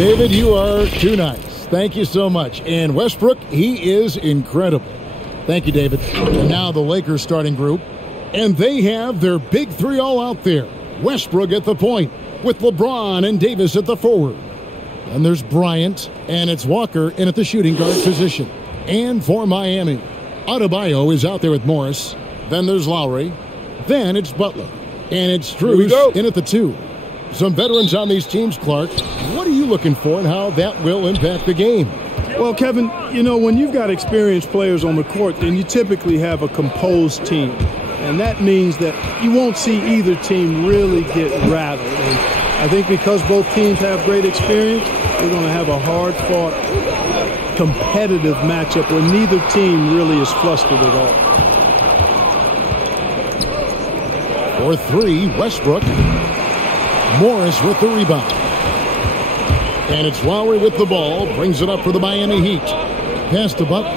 David, you are too nice. Thank you so much. And Westbrook, he is incredible. Thank you, David. And now the Lakers starting group. And they have their big three all out there. Westbrook at the point with LeBron and Davis at the forward. And there's Bryant, and it's Walker in at the shooting guard position. And for Miami, Adebayo is out there with Morris. Then there's Lowry. Then it's Butler. And it's Strus in at the 2. Some veterans on these teams, Clark. What are you looking for and how that will impact the game? Well, Kevin, you know, when you've got experienced players on the court, then you typically have a composed team. And that means that you won't see either team really get rattled. And I think because both teams have great experience, we're going to have a hard-fought, competitive matchup where neither team really is flustered at all. For 3, Westbrook. Morris with the rebound. And it's Lowry with the ball. Brings it up for the Miami Heat. Pass to Butler.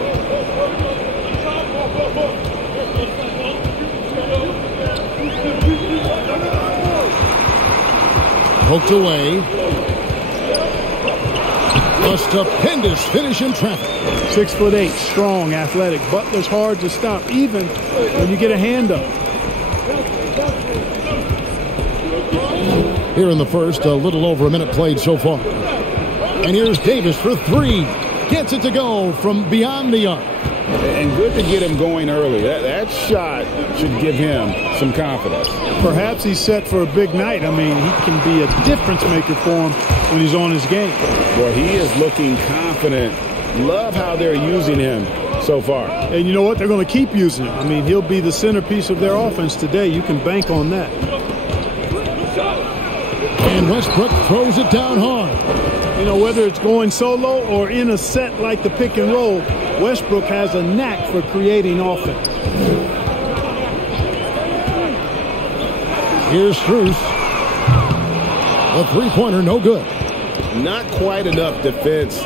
Poked away. A stupendous finish in traffic. 6'8", strong, athletic. Butler's hard to stop, even when you get a hand up. Here in the first, a little over a minute played so far. And here's Davis for 3. Gets it to go from beyond the arc. And good to get him going early. That shot should give him some confidence. Perhaps he's set for a big night. I mean, he can be a difference maker for him when he's on his game. Boy, he is looking confident. Love how they're using him so far. And you know what? They're going to keep using him. I mean, he'll be the centerpiece of their offense today. You can bank on that. And Westbrook throws it down hard. You know, whether it's going solo or in a set like the pick and roll, Westbrook has a knack for creating offense. Here's Strus. A three-pointer, no good. Not quite enough defense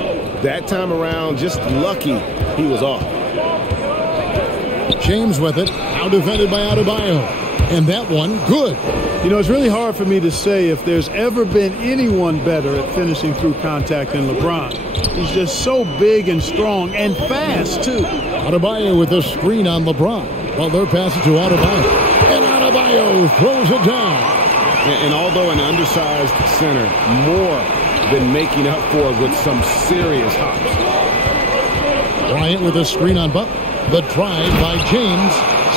that time around. Just lucky he was off. James with it. Now defended by Adebayo. And that one, good. You know, it's really hard for me to say if there's ever been anyone better at finishing through contact than LeBron. He's just so big and strong and fast, too. Adebayo with a screen on LeBron. Butler passes to Adebayo. And Adebayo throws it down. And although an undersized center, more than making up for it with some serious hops. Bryant with a screen on Butler. The drive by James.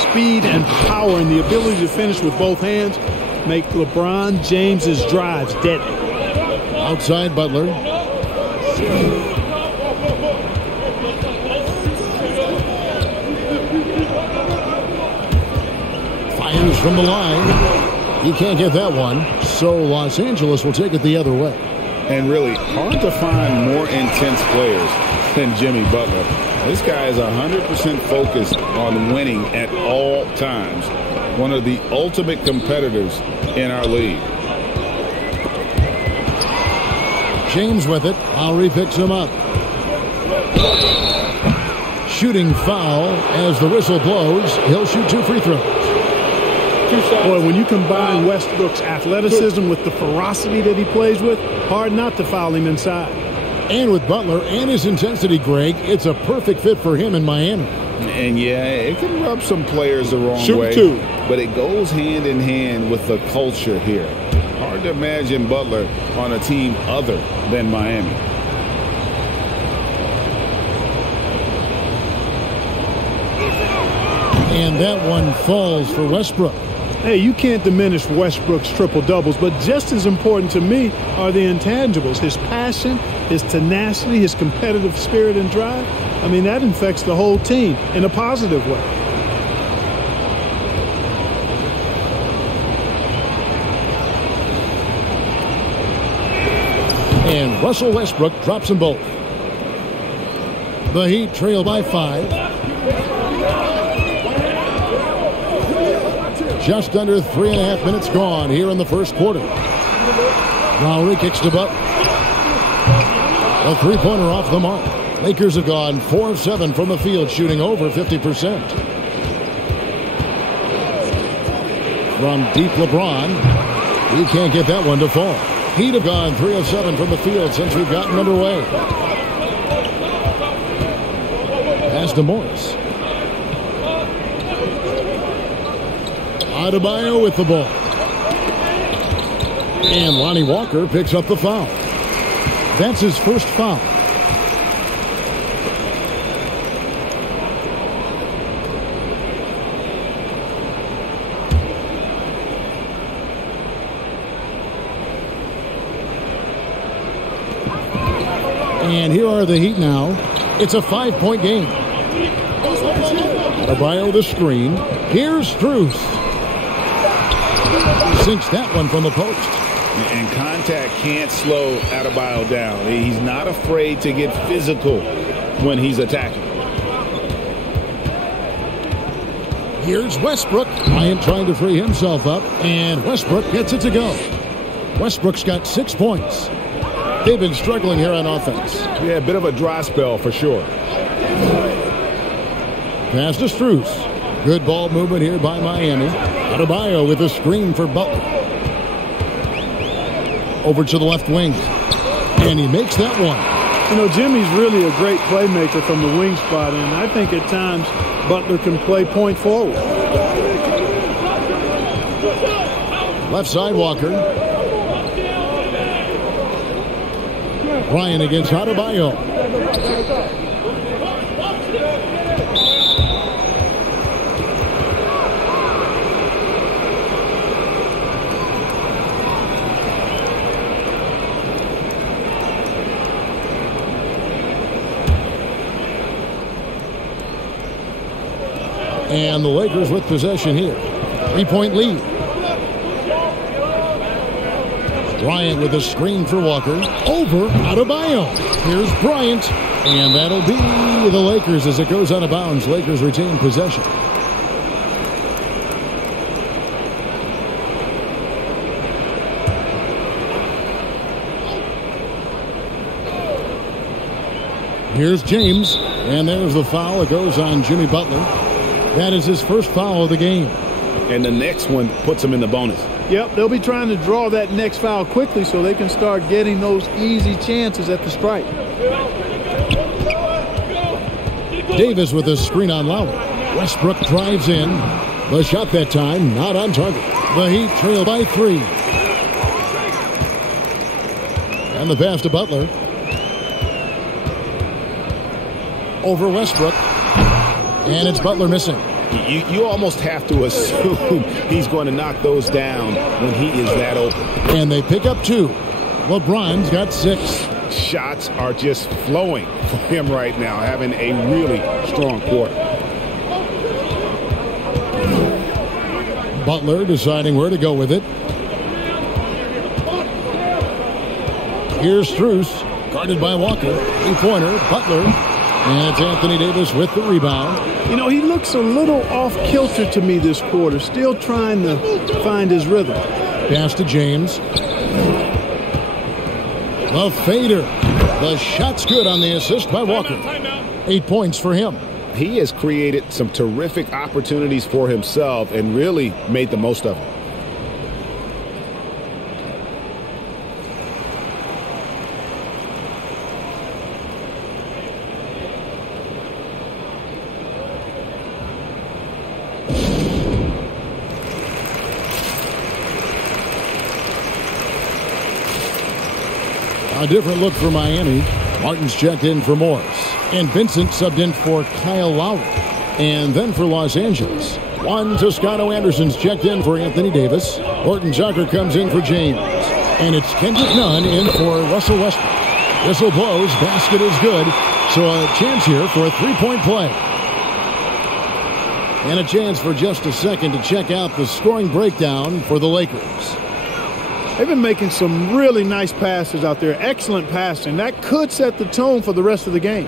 Speed and power and the ability to finish with both hands make LeBron James's drives deadly. Outside Butler. Fires from the line. He can't get that one, so Los Angeles will take it the other way. And really hard to find more intense players than Jimmy Butler. This guy is 100% focused on winning at all times. One of the ultimate competitors in our league. James with it. Lowry picks him up. Shooting foul as the whistle blows. He'll shoot 2 free throws. Boy, when you combine Westbrook's athleticism with the ferocity that he plays with, hard not to foul him inside. And with Butler and his intensity, Greg, it's a perfect fit for him in Miami. And yeah, it can rub some players the wrong way. But it goes hand in hand with the culture here. Hard to imagine Butler on a team other than Miami. And that one falls for Westbrook. Hey, you can't diminish Westbrook's triple-doubles, but just as important to me are the intangibles. His passion, his tenacity, his competitive spirit and drive. I mean, that infects the whole team in a positive way. And Russell Westbrook drops them both. The Heat trail by 5. Just under 3.5 minutes gone here in the first quarter. Lowry kicks to Butler. A three-pointer off the mark. Lakers have gone 4 of 7 from the field, shooting over 50%. From deep LeBron, he can't get that one to fall. Heat have gone 3 of 7 from the field since we've gotten underway. Pass to Morris. Adebayo with the ball. And Lonnie Walker picks up the foul. That's his first foul. And here are the Heat now. It's a 5-point game. Adebayo the screen. Here's Strus. Sinks that one from the post. And contact can't slow Adebayo down. He's not afraid to get physical when he's attacking. Here's Westbrook. Bryant trying to free himself up. And Westbrook gets it to go. Westbrook's got 6 points. They've been struggling here on offense. Yeah, a bit of a dry spell for sure. Pass to Strus. Good ball movement here by Miami. Adebayo with a screen for Butler. Over to the left wing. And he makes that one. You know, Jimmy's really a great playmaker from the wing spot, and I think at times Butler can play point forward. Left side Walker. Bryant against Adebayo. And the Lakers with possession here. 3-point lead. Bryant with a screen for Walker. Over Adebayo. Here's Bryant. And that'll be the Lakers as it goes out of bounds. Lakers retain possession. Here's James. And there's the foul. It goes on Jimmy Butler. That is his first foul of the game. And the next one puts him in the bonus. Yep, they'll be trying to draw that next foul quickly so they can start getting those easy chances at the strike. Davis with a screen on Lowry. Westbrook drives in. The shot that time not on target. The Heat trail by 3. And the pass to Butler. Over Westbrook. And it's Butler missing. You almost have to assume he's going to knock those down when he is that open. And they pick up 2. LeBron's got 6. Shots are just flowing for him right now, having a really strong quarter. Butler deciding where to go with it. Here's Strus, guarded by Walker. 3-pointer, Butler. And it's Anthony Davis with the rebound. You know, he looks a little off kilter to me this quarter, still trying to find his rhythm. Pass to James. The fader. The shot's good on the assist by Walker. 8 points for him. He has created some terrific opportunities for himself and really made the most of them. A different look for Miami. Martin's checked in for Morris. And Vincent subbed in for Kyle Lowry. And then for Los Angeles, Juan Toscano-Anderson's checked in for Anthony Davis. Horton Tucker comes in for James. And it's Kendrick Nunn in for Russell Westbrook. Whistle blows. Basket is good. So a chance here for a 3-point play. And a chance for just a second to check out the scoring breakdown for the Lakers. They've been making some really nice passes out there. Excellent passing. That could set the tone for the rest of the game.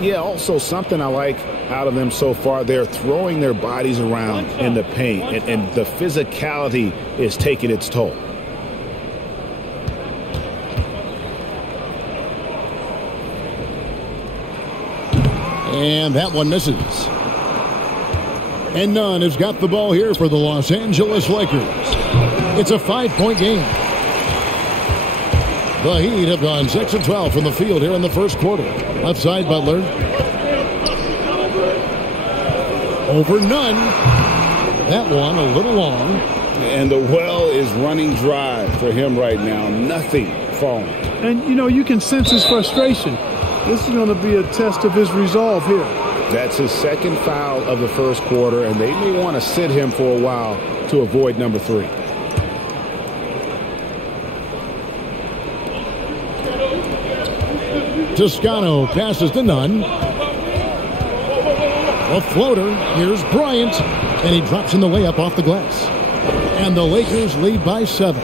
Yeah, also something I like out of them so far, they're throwing their bodies around in the paint, and the physicality is taking its toll. And that one misses. And Nunn has got the ball here for the Los Angeles Lakers. It's a 5-point game. The Heat have gone 6 of 12 from the field here in the first quarter. Left side, Butler. Over none. That one a little long. And the well is running dry for him right now. Nothing falling. And, you know, you can sense his frustration. This is going to be a test of his resolve here. That's his second foul of the first quarter, and they may want to sit him for a while to avoid number 3. Toscano passes to Nunn. A floater. Here's Bryant. And he drops in the layup off the glass. And the Lakers lead by 7.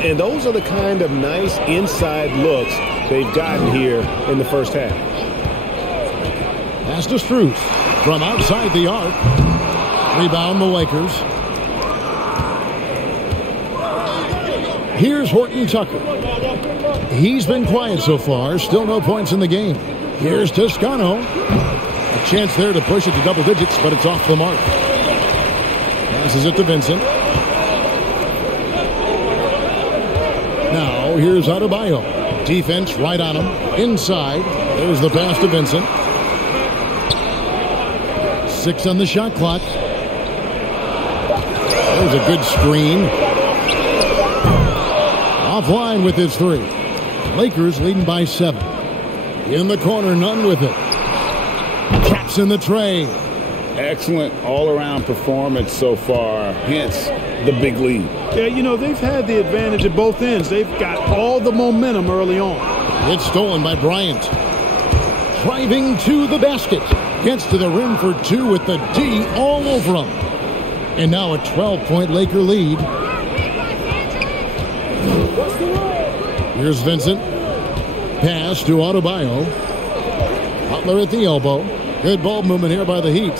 And those are the kind of nice inside looks they've gotten here in the first half. Pass to Strus from outside the arc. Rebound the Lakers. Here's Horton Tucker. He's been quiet so far. Still no points in the game. Here's Toscano. A chance there to push it to double digits, but it's off the mark. Passes it to Vincent. Now here's Adebayo. Defense right on him. Inside. There's the pass to Vincent. 6 on the shot clock. There's a good screen. Offline with his 3. Lakers leading by 7. In the corner, Nunn with it. Traps in the tray. Excellent all-around performance so far, hence the big lead. Yeah, you know, they've had the advantage at both ends. They've got all the momentum early on. It's stolen by Bryant. Driving to the basket. Gets to the rim for 2 with the D all over him. And now a 12-point Laker lead. Here's Vincent. Pass to Adebayo. Butler at the elbow. Good ball movement here by the Heat.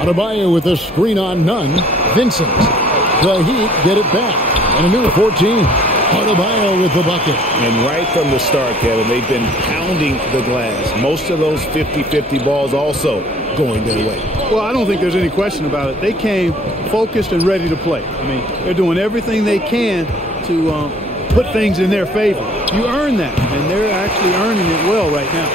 Adebayo with a screen on Nunn. Vincent. The Heat get it back. And a new 14. Adebayo with the bucket. And right from the start, Kevin, they've been pounding the glass. Most of those 50-50 balls also going their way. Well, I don't think there's any question about it. They came focused and ready to play. I mean, they're doing everything they can to put things in their favor. You earn that, and they're actually earning it well right now.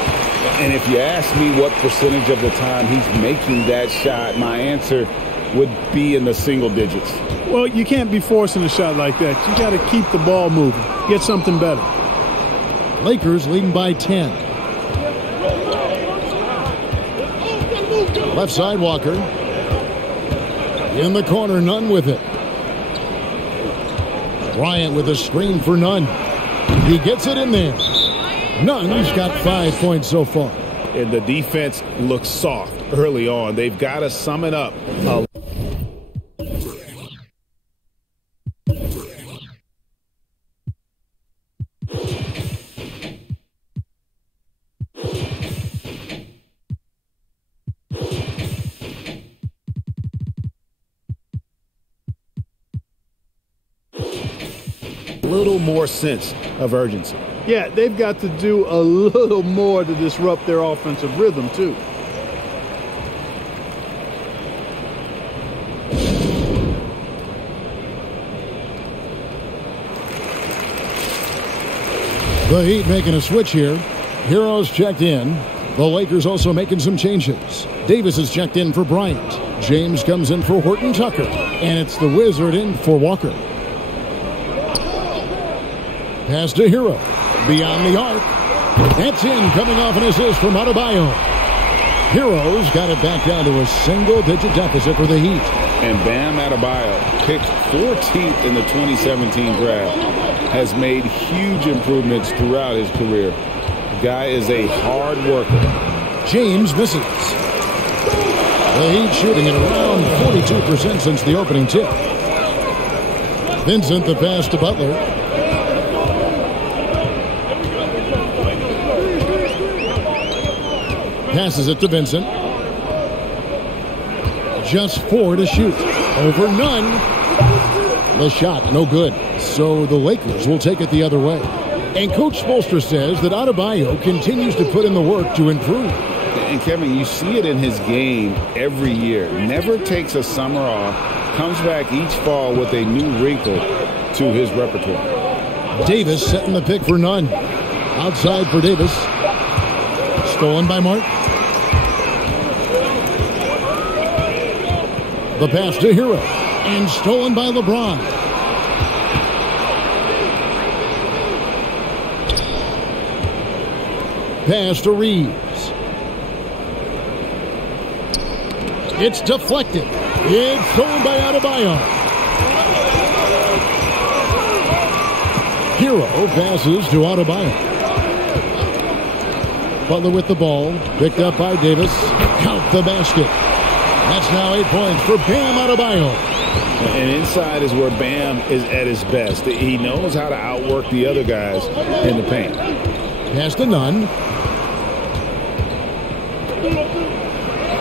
And if you ask me what percentage of the time he's making that shot, my answer would be in the single digits. Well, you can't be forcing a shot like that. You got to keep the ball moving. Get something better. Lakers leading by 10. Left side, Walker. In the corner, Nunn with it. Bryant with a screen for Nunn. He gets it in there. Nunn's got 5 points so far. And the defense looks soft early on. They've got to sum it up. Little more sense of urgency. Yeah, they've got to do a little more to disrupt their offensive rhythm, too. The Heat making a switch here. Heroes checked in. The Lakers also making some changes. Davis is checked in for Bryant. James comes in for Horton Tucker. And it's the Wizard in for Walker. Pass to Hero. Beyond the arc. That's in, coming off an assist from Adebayo. Heroes got it back down to a single-digit deficit for the Heat. And Bam Adebayo, picked 14th in the 2017 draft, has made huge improvements throughout his career. The guy is a hard worker. James misses. The Heat shooting at around 42% since the opening tip. Vincent the pass to Butler. Passes it to Vincent. Just 4 to shoot. Over Nunn. The shot, no good. So the Lakers will take it the other way. And Coach Spoelstra says that Adebayo continues to put in the work to improve. And Kevin, you see it in his game every year. Never takes a summer off. Comes back each fall with a new wrinkle to his repertoire. Davis setting the pick for Nunn. Outside for Davis. Stolen by Martin. The pass to Hero. And stolen by LeBron. Pass to Reeves. It's deflected. It's stolen by Adebayo. Hero passes to Adebayo. Butler with the ball. Picked up by Davis. Count the basket. That's now 8 points for Bam Adebayo. And inside is where Bam is at his best. He knows how to outwork the other guys in the paint. Pass to Nunn.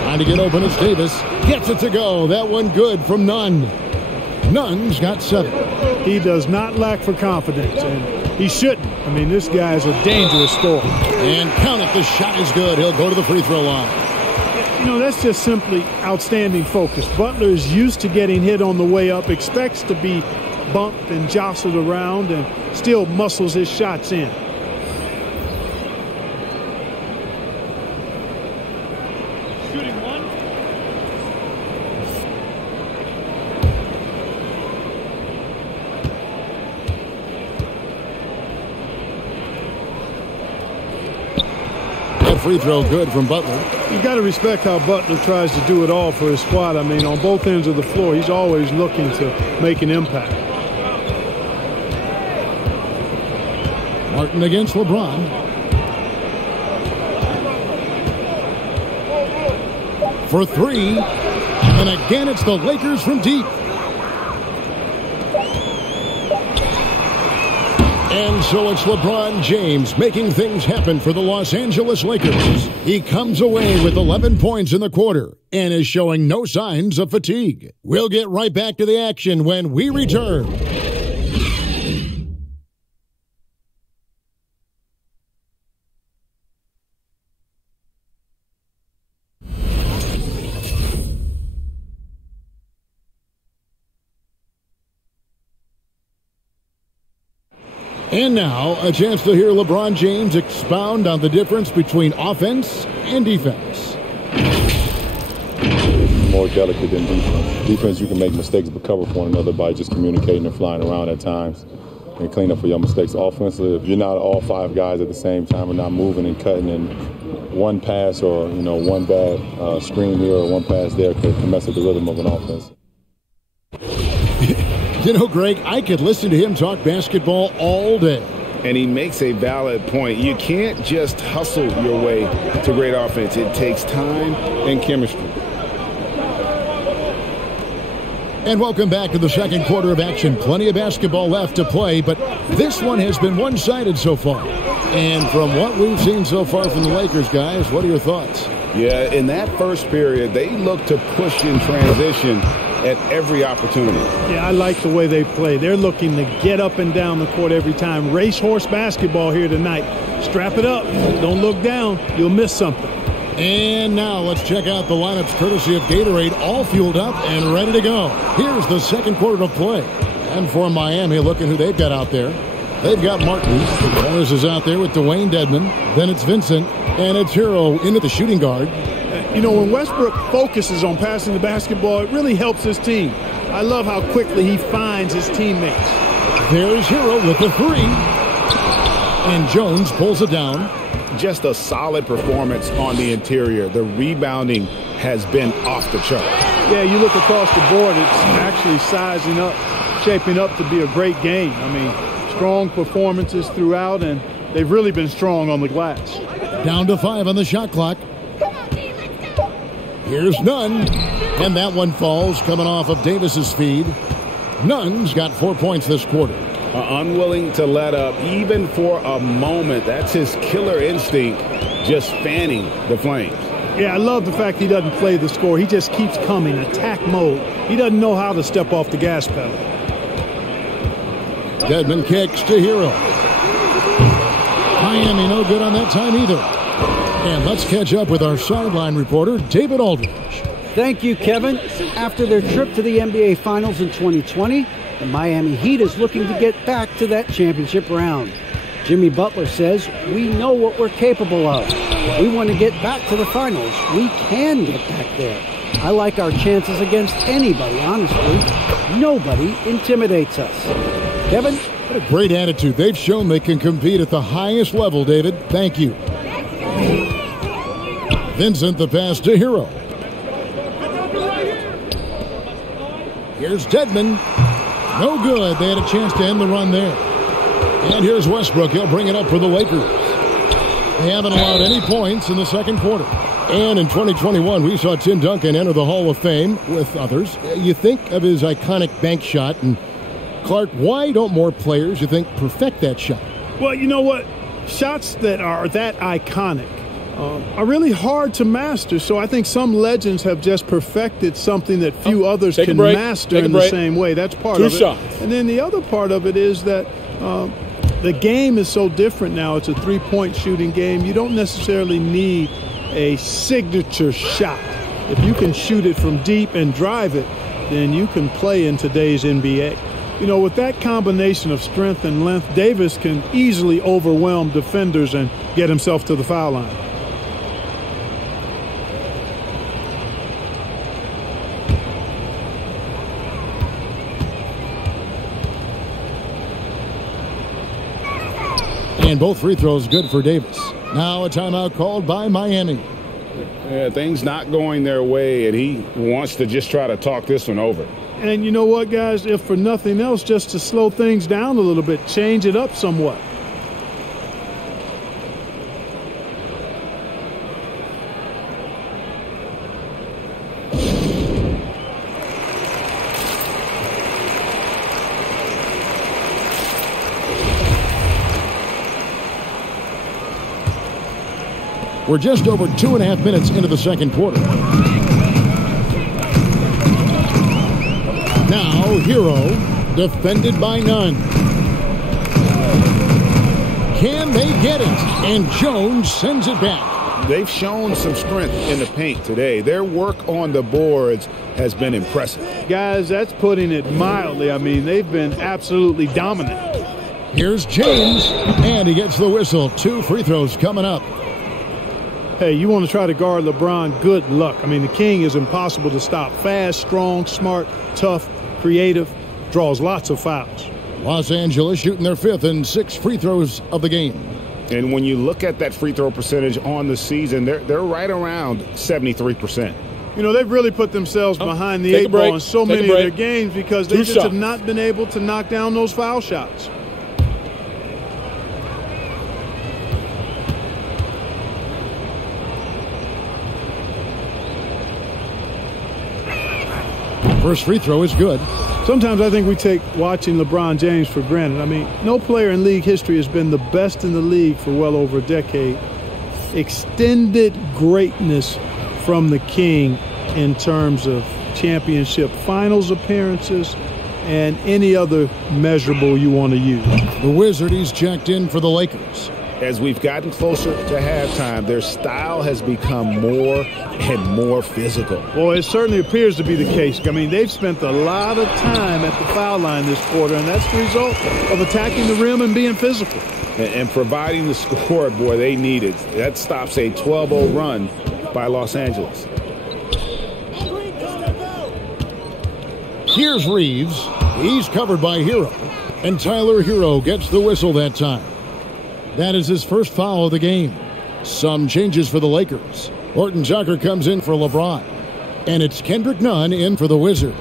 Trying to get open is Davis. Gets it to go. That one good from Nunn. Nunn's got 7. He does not lack for confidence, and he shouldn't. I mean, this guy is a dangerous scorer. And count it. The shot is good. He'll go to the free throw line. You know, that's just simply outstanding focus. Butler is used to getting hit on the way up, expects to be bumped and jostled around, and still muscles his shots in. Shooting one. That free throw good from Butler. You got to respect how Butler tries to do it all for his squad. I mean, on both ends of the floor, he's always looking to make an impact. Martin against LeBron. For 3. And again, it's the Lakers from deep. And so it's LeBron James making things happen for the Los Angeles Lakers. He comes away with 11 points in the quarter and is showing no signs of fatigue. We'll get right back to the action when we return. And now, a chance to hear LeBron James expound on the difference between offense and defense. More delicate than defense. Defense, you can make mistakes but cover for one another by just communicating and flying around at times and clean up for your mistakes. Offensively, if you're not all 5 guys at the same time and not moving and cutting, and one pass or one bad screen here or one pass there can mess up the rhythm of an offense. You know, Greg, I could listen to him talk basketball all day. And he makes a valid point. You can't just hustle your way to great offense. It takes time and chemistry. And welcome back to the second quarter of action. Plenty of basketball left to play, but this one has been one-sided so far. And from what we've seen so far from the Lakers, guys, what are your thoughts? Yeah, in that first period, they looked to push in transition at every opportunity. Yeah, I like the way they play. They're looking to get up and down the court every time. Racehorse basketball here tonight. Strap it up. Don't look down. You'll miss something. And now let's check out the lineups courtesy of Gatorade, all fueled up and ready to go. Here's the second quarter of play. And for Miami, look at who they've got out there. They've got Martin. Morris is out there with Dwayne Dedmon. Then it's Vincent. And it's Hero into the shooting guard. You know, when Westbrook focuses on passing the basketball, it really helps his team. I love how quickly he finds his teammates. There's Hero with the 3. And Jones pulls it down. Just a solid performance on the interior. The rebounding has been off the chart. Yeah, you look across the board, it's actually sizing up, shaping up to be a great game. I mean, strong performances throughout, and they've really been strong on the glass. Down to 5 on the shot clock. Here's Nunn. And that one falls coming off of Davis's feed. Nunn's got 4 points this quarter. Unwilling to let up even for a moment. That's his killer instinct, just fanning the flames. Yeah, I love the fact he doesn't play the score. He just keeps coming, attack mode. He doesn't know how to step off the gas pedal. Dedmon kicks to Hero. Miami no good on that time either. And let's catch up with our sideline reporter, David Aldridge. Thank you, Kevin. After their trip to the NBA Finals in 2020, The Miami Heat is looking to get back to that championship round. Jimmy Butler says, we know what we're capable of. We want to get back to the finals. We can get back there. I like our chances against anybody, honestly. Nobody intimidates us. Kevin? What a great attitude. They've shown they can compete at the highest level, David. Thank you. Vincent, the pass to Hero. Here's Dedmon. No good. They had a chance to end the run there. And here's Westbrook. He'll bring it up for the Lakers. They haven't allowed any points in the second quarter. And in 2021, we saw Tim Duncan enter the Hall of Fame with others. You think of his iconic bank shot. And, Clark, why don't more players, you think, perfect that shot? Well, you know what? Shots that are that iconic are really hard to master. So I think some legends have just perfected something that few others can master in the same way. That's part of it. Shots. And then the other part of it is that the game is so different now. It's a three-point shooting game. You don't necessarily need a signature shot. If you can shoot it from deep and drive it, then you can play in today's NBA. You know, with that combination of strength and length, Davis can easily overwhelm defenders and get himself to the foul line. And both free throws good for Davis. Now a timeout called by Miami. Yeah, things not going their way, and he wants to just try to talk this one over. And you know what, guys? If for nothing else, just to slow things down a little bit, change it up somewhat. We're just over 2.5 minutes into the second quarter. Now, Hero, defended by none. Can they get it? And Jones sends it back. They've shown some strength in the paint today. Their work on the boards has been impressive. Guys, that's putting it mildly. I mean, they've been absolutely dominant. Here's James, and he gets the whistle. 2 free throws coming up. Hey, you want to try to guard LeBron, good luck. I mean, the King is impossible to stop. Fast, strong, smart, tough, creative, draws lots of fouls. Los Angeles shooting their 5th and 6 free throws of the game. And when you look at that free throw percentage on the season, they're right around 73%. You know, they've really put themselves behind the 8 ball in so many of their games because they just have not been able to knock down those foul shots. First free throw is good. Sometimes I think we take watching LeBron James for granted. I mean, no player in league history has been the best in the league for well over a decade. Extended greatness from the King in terms of championship finals appearances and any other measurable you want to use. The Wizard, he's checked in for the Lakers. As we've gotten closer to halftime, their style has become more and more physical. Well, it certainly appears to be the case. I mean, they've spent a lot of time at the foul line this quarter, and that's the result of attacking the rim and being physical. And providing the score, boy, they need it. That stops a 12-0 run by Los Angeles. Here's Reeves. He's covered by Hero. And Tyler Hero gets the whistle that time. That is his first foul of the game. Some changes for the Lakers. Horton Tucker comes in for LeBron. And it's Kendrick Nunn in for the Wizard.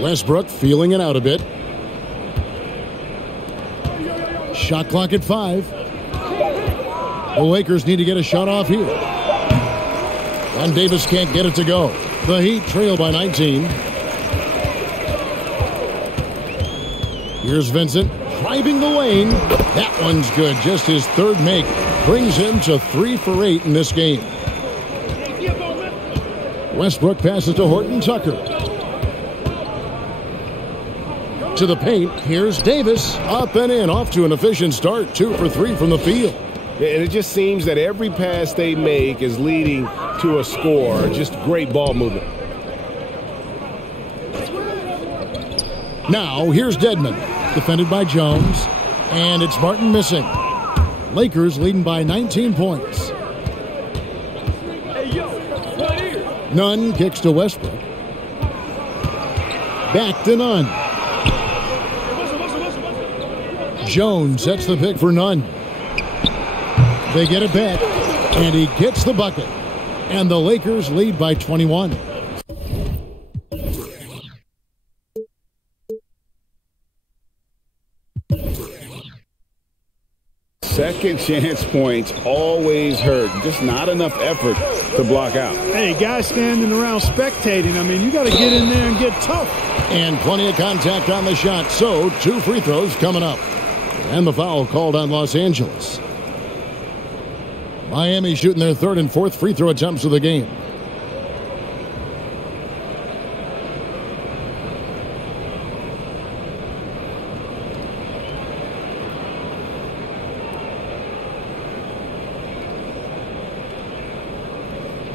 Westbrook feeling it out a bit. Shot clock at 5. The Lakers need to get a shot off here. And Davis can't get it to go. The Heat trail by 19. Here's Vincent driving the lane. That one's good. Just his 3rd make brings him to 3 for 8 in this game. Westbrook passes to Horton Tucker. To the paint. Here's Davis. Up and in. Off to an efficient start. 2 for 3 from the field. And it just seems that every pass they make is leading to a score. Just great ball movement. Now, here's Dedmon, defended by Jones, and it's Martin missing. Lakers leading by 19 points. Nunn kicks to Westbrook. Back to Nunn. Jones sets the pick for Nunn. They get it back, and he gets the bucket. And the Lakers lead by 21. Second chance points always hurt. Just not enough effort to block out. Hey, guys standing around spectating. I mean, you got to get in there and get tough. And plenty of contact on the shot. So, 2 free throws coming up. And the foul called on Los Angeles. Miami shooting their 3rd and 4th free throw attempts of the game.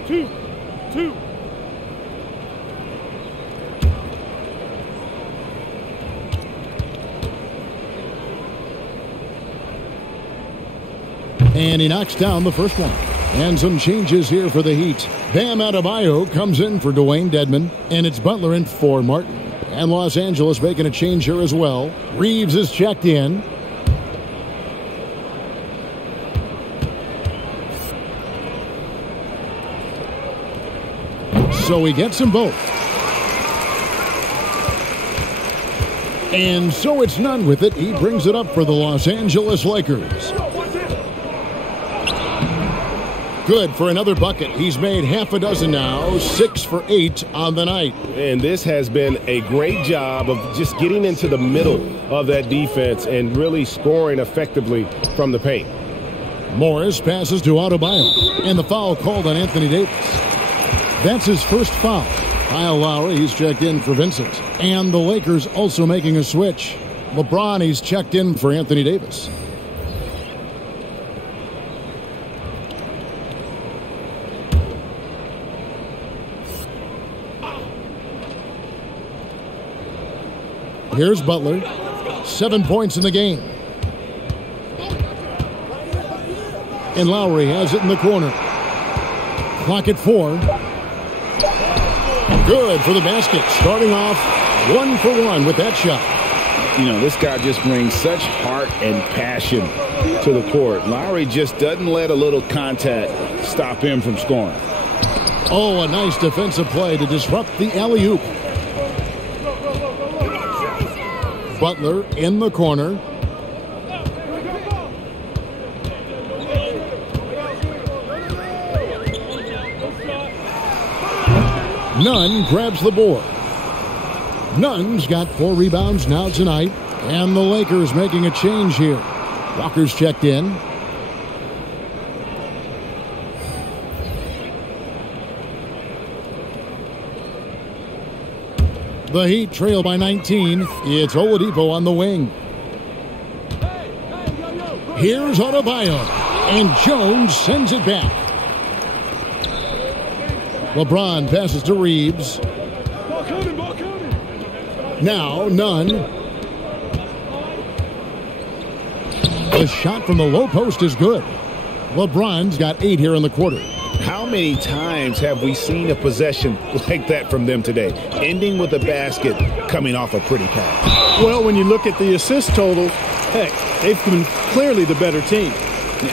Two. And he knocks down the first one. And some changes here for the Heat. Bam Adebayo comes in for Dwayne Dedmon. And it's Butler in for Martin. And Los Angeles making a change here as well. Reeves is checked in. So he gets them both. And so it's Nunn with it. He brings it up for the Los Angeles Lakers. Good for another bucket. He's made half a dozen now, 6 for 8 on the night. And this has been a great job of just getting into the middle of that defense and really scoring effectively from the paint. Morris passes to Adebayo, and the foul called on Anthony Davis. That's his first foul. Kyle Lowry, he's checked in for Vincent. And the Lakers also making a switch. LeBron, he's checked in for Anthony Davis. Here's Butler. 7 points in the game. And Lowry has it in the corner. Clock at 4. Good for the basket. Starting off 1 for 1 with that shot. You know, this guy just brings such heart and passion to the court. Lowry just doesn't let a little contact stop him from scoring. Oh, a nice defensive play to disrupt the alley-oop. Butler in the corner. Nunn grabs the board. Nunn's got 4 rebounds now tonight. And the Lakers making a change here. Walker's checked in. The Heat trail by 19. It's Oladipo on the wing. Here's Adebayo. And Jones sends it back. LeBron passes to Reeves. Now Nunn. The shot from the low post is good. LeBron's got 8 here in the quarter. How many times have we seen a possession like that from them today, ending with a basket coming off a pretty pass? Well, when you look at the assist total, heck, they've been clearly the better team.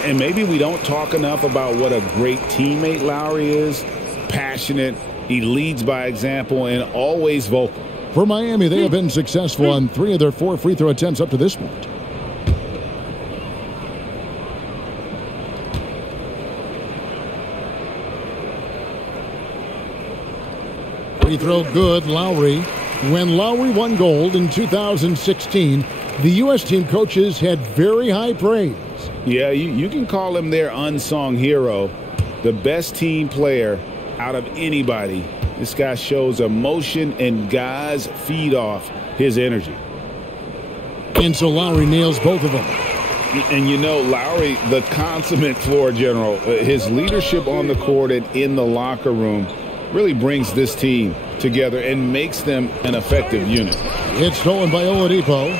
And maybe we don't talk enough about what a great teammate Lowry is. Passionate, he leads by example, and always vocal. For Miami, they have been successful on 3 of their 4 free throw attempts up to this point. Free throw good, Lowry. When Lowry won gold in 2016, the U.S. team coaches had very high praise. Yeah, you can call him their unsung hero, the best team player out of anybody. This guy shows emotion, and guys feed off his energy. And so Lowry nails both of them. And you know, Lowry, the consummate floor general, his leadership on the court and in the locker room really brings this team together and makes them an effective unit. It's stolen by Oladipo.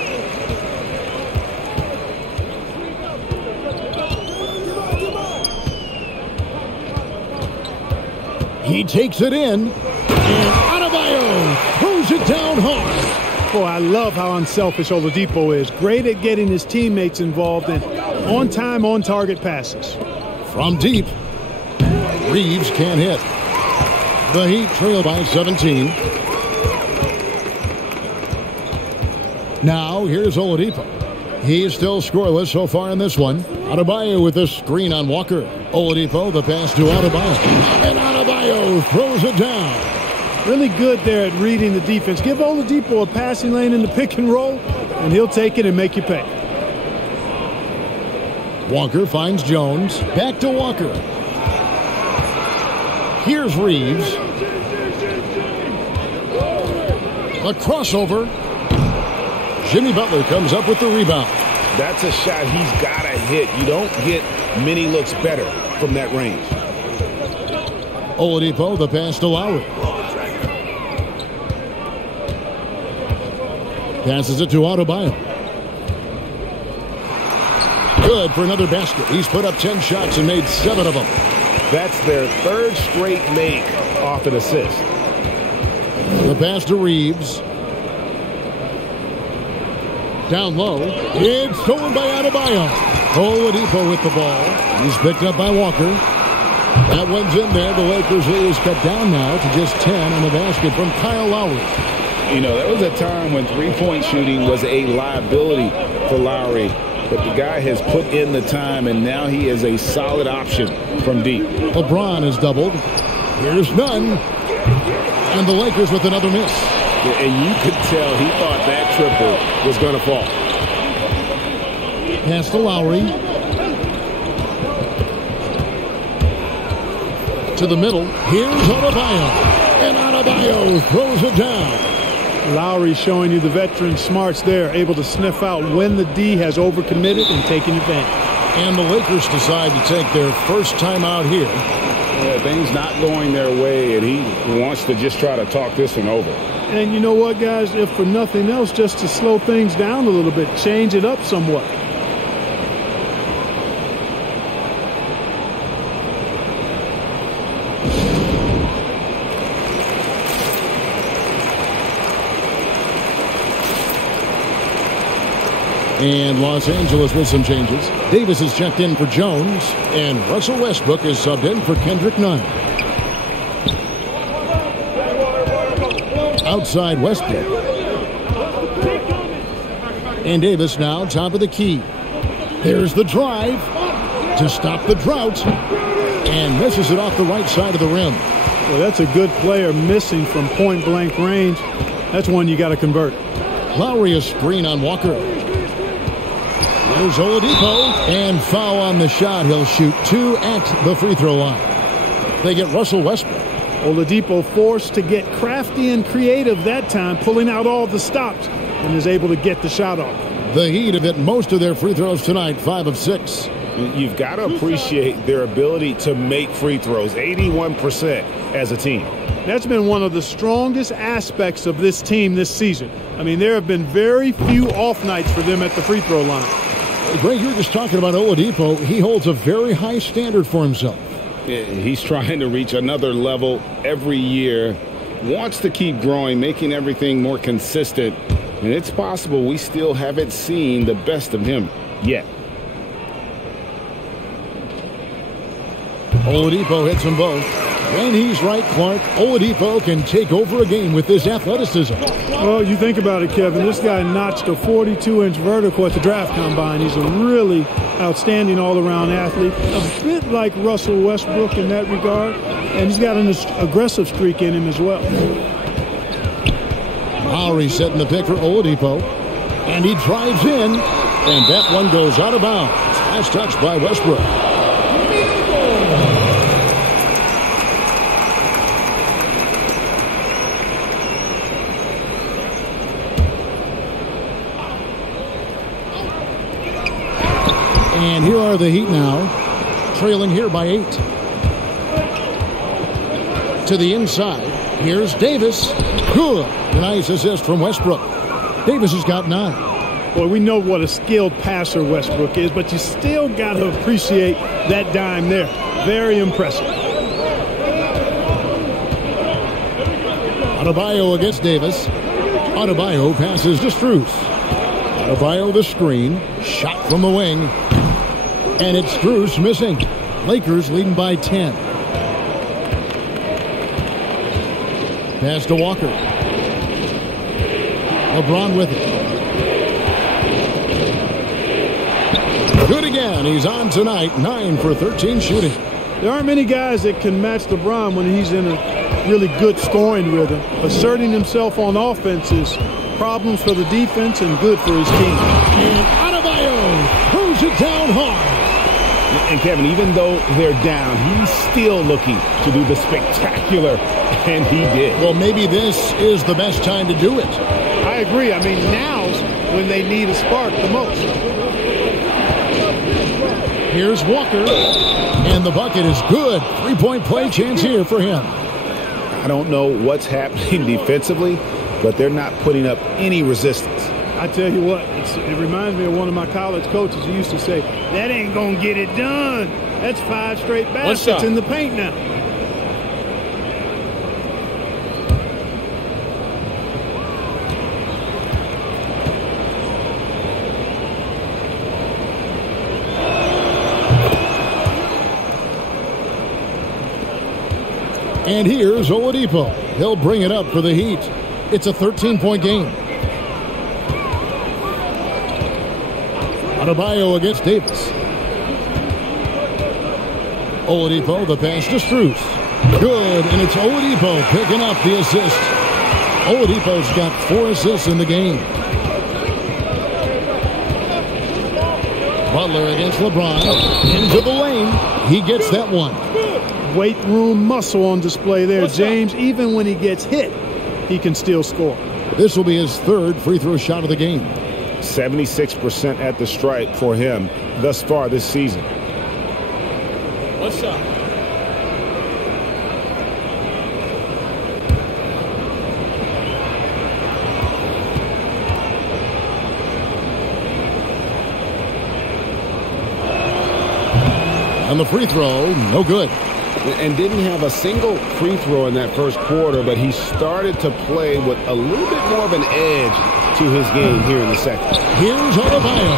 He takes it in, and Adebayo throws it down hard. Boy, I love how unselfish Oladipo is. Great at getting his teammates involved in on-time, on-target passes. From deep, Reeves can't hit. The Heat trail by 17. Now, here's Oladipo. He's still scoreless so far in this one. Adebayo with the screen on Walker. Oladipo, the pass to Adebayo. And Adebayo throws it down. Really good there at reading the defense. Give Oladipo a passing lane in the pick and roll, and he'll take it and make you pay. Walker finds Jones. Back to Walker. Here's Reeves. A crossover. Jimmy Butler comes up with the rebound. That's a shot he's got to hit. You don't get many looks better from that range. Oladipo, the pass to Lowry. Passes it to Adebayo. Good for another basket. He's put up 10 shots and made 7 of them. That's their third straight make off an assist. The pass to Reeves. Down low. It's stolen by Adebayo. Oladipo with the ball. He's picked up by Walker. That one's in there. The Lakers lead is cut down now to just 10 on the basket from Kyle Lowry. You know, there was a time when three-point shooting was a liability for Lowry. But the guy has put in the time, and now he is a solid option from deep. LeBron is doubled. Here's none. And the Lakers with another miss. And you could tell he thought that triple was going to fall. Pass to Lowry. To the middle. Here's Adebayo. And Adebayo throws it down. Lowry showing you the veteran smarts there, able to sniff out when the D has overcommitted and taking advantage. And the Lakers decide to take their first time out here. Yeah, things not going their way, and he wants to just try to talk this one over. And you know what, guys? If for nothing else, just to slow things down a little bit, change it up somewhat. And Los Angeles with some changes. Davis is checked in for Jones, and Russell Westbrook is subbed in for Kendrick Nunn. Outside Westbrook. And Davis now top of the key. There's the drive to stop the drought, and misses it off the right side of the rim. Well, that's a good player missing from point-blank range. That's one you got to convert. Lowry a screen on Walker. There's Oladipo, and foul on the shot. He'll shoot 2 at the free throw line. They get Russell Westbrook. Oladipo forced to get crafty and creative that time, pulling out all the stops, and is able to get the shot off. The Heat have hit most of their free throws tonight, 5 of 6. You've got to appreciate their ability to make free throws, 81% as a team. That's been one of the strongest aspects of this team this season. I mean, there have been very few off nights for them at the free throw line. Greg, you're just talking about Oladipo. He holds a very high standard for himself. He's trying to reach another level every year. Wants to keep growing, making everything more consistent. And it's possible we still haven't seen the best of him yet. Oladipo hits them both. When he's right, Clark, Oladipo can take over a game with his athleticism. Well, you think about it, Kevin. This guy notched a 42-inch vertical at the draft combine. He's a really outstanding all-around athlete, a bit like Russell Westbrook in that regard, and he's got an aggressive streak in him as well. Lowry setting the pick for Oladipo, and he drives in, and that one goes out of bounds. Last touch by Westbrook. And here are the Heat now, trailing here by 8. To the inside, Here's Davis. Good. Nice assist from Westbrook. Davis has got 9. Boy, we know what a skilled passer Westbrook is, but you still got to appreciate that dime there. Very impressive. Adebayo against Davis. Adebayo passes to Strus. Adebayo the screen. Shot from the wing. And it's Strus missing. Lakers leading by 10. Pass to Walker. LeBron with it. Good again. He's on tonight. 9 for 13 shooting. There aren't many guys that can match LeBron when he's in a really good scoring rhythm. Asserting himself on offense is problems for the defense and good for his team. And Adebayo throws it down hard. And Kevin, even though they're down, he's still looking to do the spectacular, and he did. Well, maybe this is the best time to do it. I agree. I mean, now's when they need a spark the most. Here's Walker, and the bucket is good. 3-point play chance here for him. I don't know what's happening defensively, but they're not putting up any resistance. I tell you what, it reminds me of one of my college coaches who used to say, that ain't going to get it done. That's 5 straight baskets in the paint now. And here's Oladipo. He'll bring it up for the Heat. It's a 13-point game. Adebayo against Davis. Oladipo, the pass to Strus. Good, and it's Oladipo picking up the assist. Oladipo's got 4 assists in the game. Butler against LeBron. Into the lane. He gets that one. Weight room muscle on display there, James. Even when he gets hit, he can still score. This will be his 3rd free throw shot of the game. 76% at the stripe for him thus far this season. What's up? And the free throw, no good. And didn't have a single free throw in that first quarter, but he started to play with a little bit more of an edge to his game here in the second. Here's Adebayo,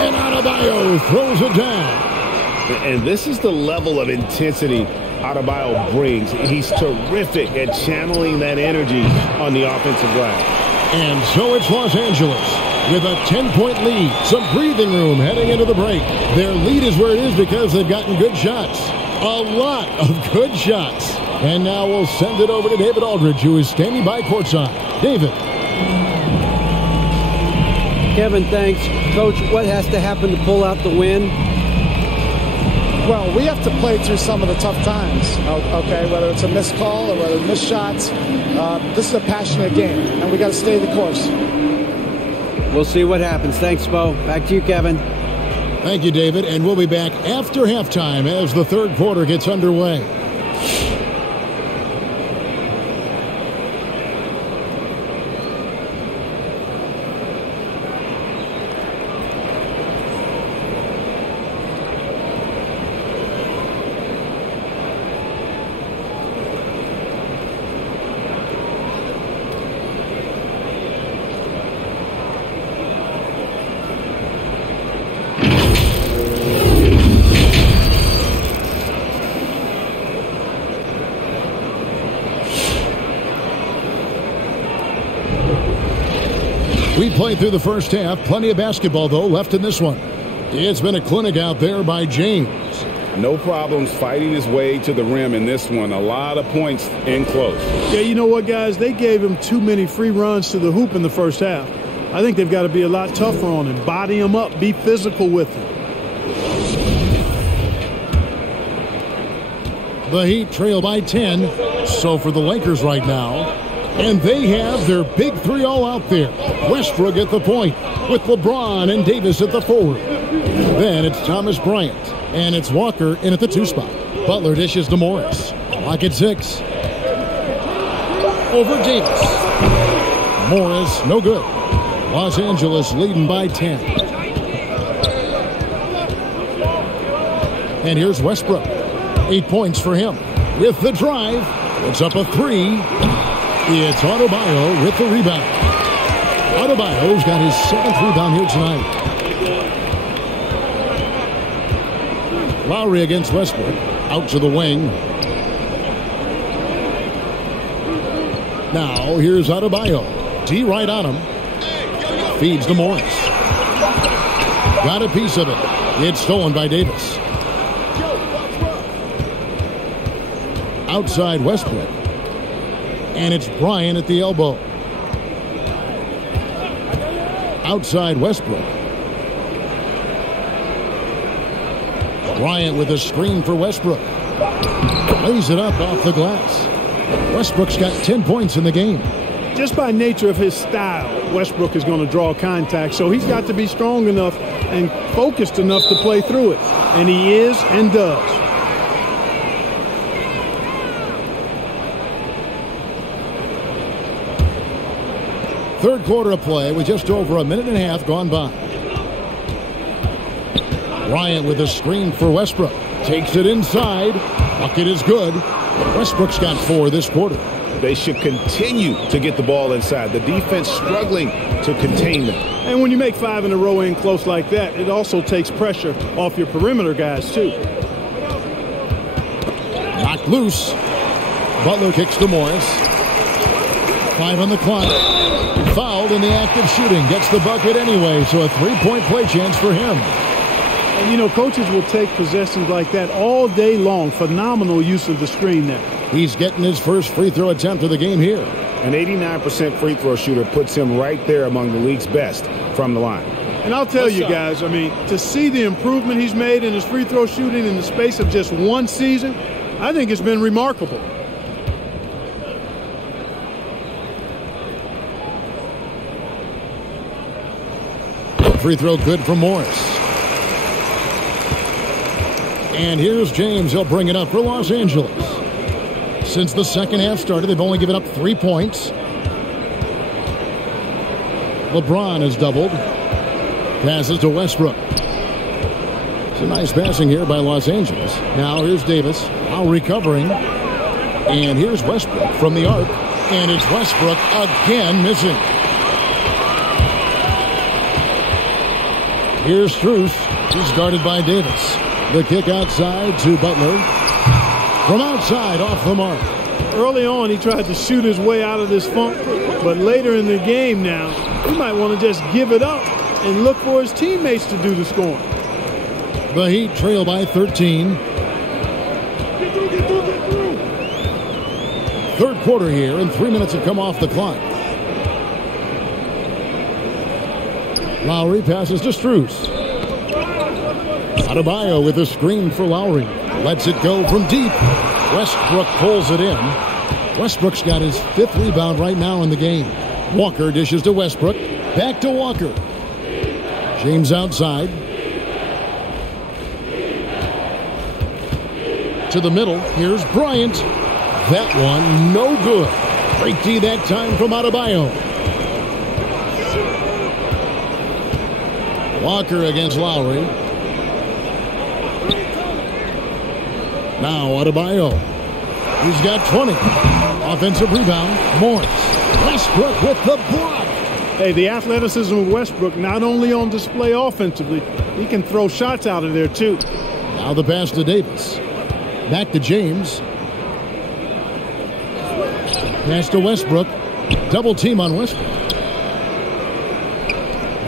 and Adebayo throws it down. And this is the level of intensity Adebayo brings. He's terrific at channeling that energy on the offensive glass. And so it's Los Angeles with a 10-point lead. Some breathing room heading into the break. Their lead is where it is because they've gotten good shots. A lot of good shots. And now we'll send it over to David Aldridge, who is standing by courtside. David. Kevin, thanks. Coach, what has to happen to pull out the win? Well, we have to play through some of the tough times, okay, whether it's a missed call or whether it's missed shots. This is a passionate game, and we got to stay the course. We'll see what happens. Thanks, Bo. Back to you, Kevin. Thank you, David. And we'll be back after halftime as the 3rd quarter gets underway. We played through the first half. Plenty of basketball, though, left in this one. It's been a clinic out there by James. No problems fighting his way to the rim in this one. A lot of points in close. Yeah, you know what, guys? They gave him too many free runs to the hoop in the first half. I think they've got to be a lot tougher on him. Body him up. Be physical with him. The Heat trail by 10. So for the Lakers right now. And they have their big 3 all out there. Westbrook at the point with LeBron and Davis at the forward. Then it's Thomas Bryant. And it's Walker in at the 2 spot. Butler dishes to Morris. Clock at 6. over Davis. Morris, no good. Los Angeles leading by 10. And here's Westbrook. 8 points for him. With the drive, it's up a 3. It's Adebayo with the rebound. Adebayo's got his 7th rebound here tonight. Lowry against Westbrook. Out to the wing. Now, here's Adebayo. D right on him. Feeds to Morris. Got a piece of it. It's stolen by Davis. Outside Westbrook. And it's Bryant at the elbow. Outside Westbrook. Bryant with a screen for Westbrook. Lays it up off the glass. Westbrook's got 10 points in the game. Just by nature of his style, Westbrook is going to draw contact, so he's got to be strong enough and focused enough to play through it. And he is and does. Third quarter of play with just over a minute and a half gone by. Bryant with a screen for Westbrook. Takes it inside. Bucket is good. Westbrook's got 4 this quarter. They should continue to get the ball inside. The defense struggling to contain them. And when you make 5 in a row in close like that, it also takes pressure off your perimeter guys, too. Knocked loose. Butler kicks to Morris. 5 on the clock. Fouled in the act of shooting. Gets the bucket anyway, so a 3-point play chance for him. And, you know, coaches will take possessions like that all day long. Phenomenal use of the screen there. He's getting his first free throw attempt of the game here. An 89% free throw shooter puts him right there among the league's best from the line. And I'll tell you guys, I mean, to see the improvement he's made in his free throw shooting in the space of just 1 season, I think it's been remarkable. Free throw good for Morris. And here's James. He'll bring it up for Los Angeles. Since the second half started, they've only given up 3 points. LeBron has doubled. Passes to Westbrook. It's a nice passing here by Los Angeles. Now here's Davis. Now recovering. And here's Westbrook from the arc. And it's Westbrook again missing. Here's Strus. He's guarded by Davis. The kick outside to Butler. From outside, off the mark. Early on, he tried to shoot his way out of this funk. But later in the game now, he might want to just give it up and look for his teammates to do the scoring. The Heat trail by 13. Third quarter here, and 3 minutes have come off the clock. Lowry passes to Strus. Adebayo with a screen for Lowry. Lets it go from deep. Westbrook pulls it in. Westbrook's got his 5th rebound right now in the game. Walker dishes to Westbrook. Back to Walker. James outside. To the middle. Here's Bryant. That one no good. Great D that time from Adebayo. Walker against Lowry. Now Adebayo. He's got 20. Offensive rebound. Morris. Westbrook with the block. Hey, the athleticism of Westbrook not only on display offensively, he can throw shots out of there too. Now the pass to Davis. Back to James. Pass to Westbrook. Double team on Westbrook.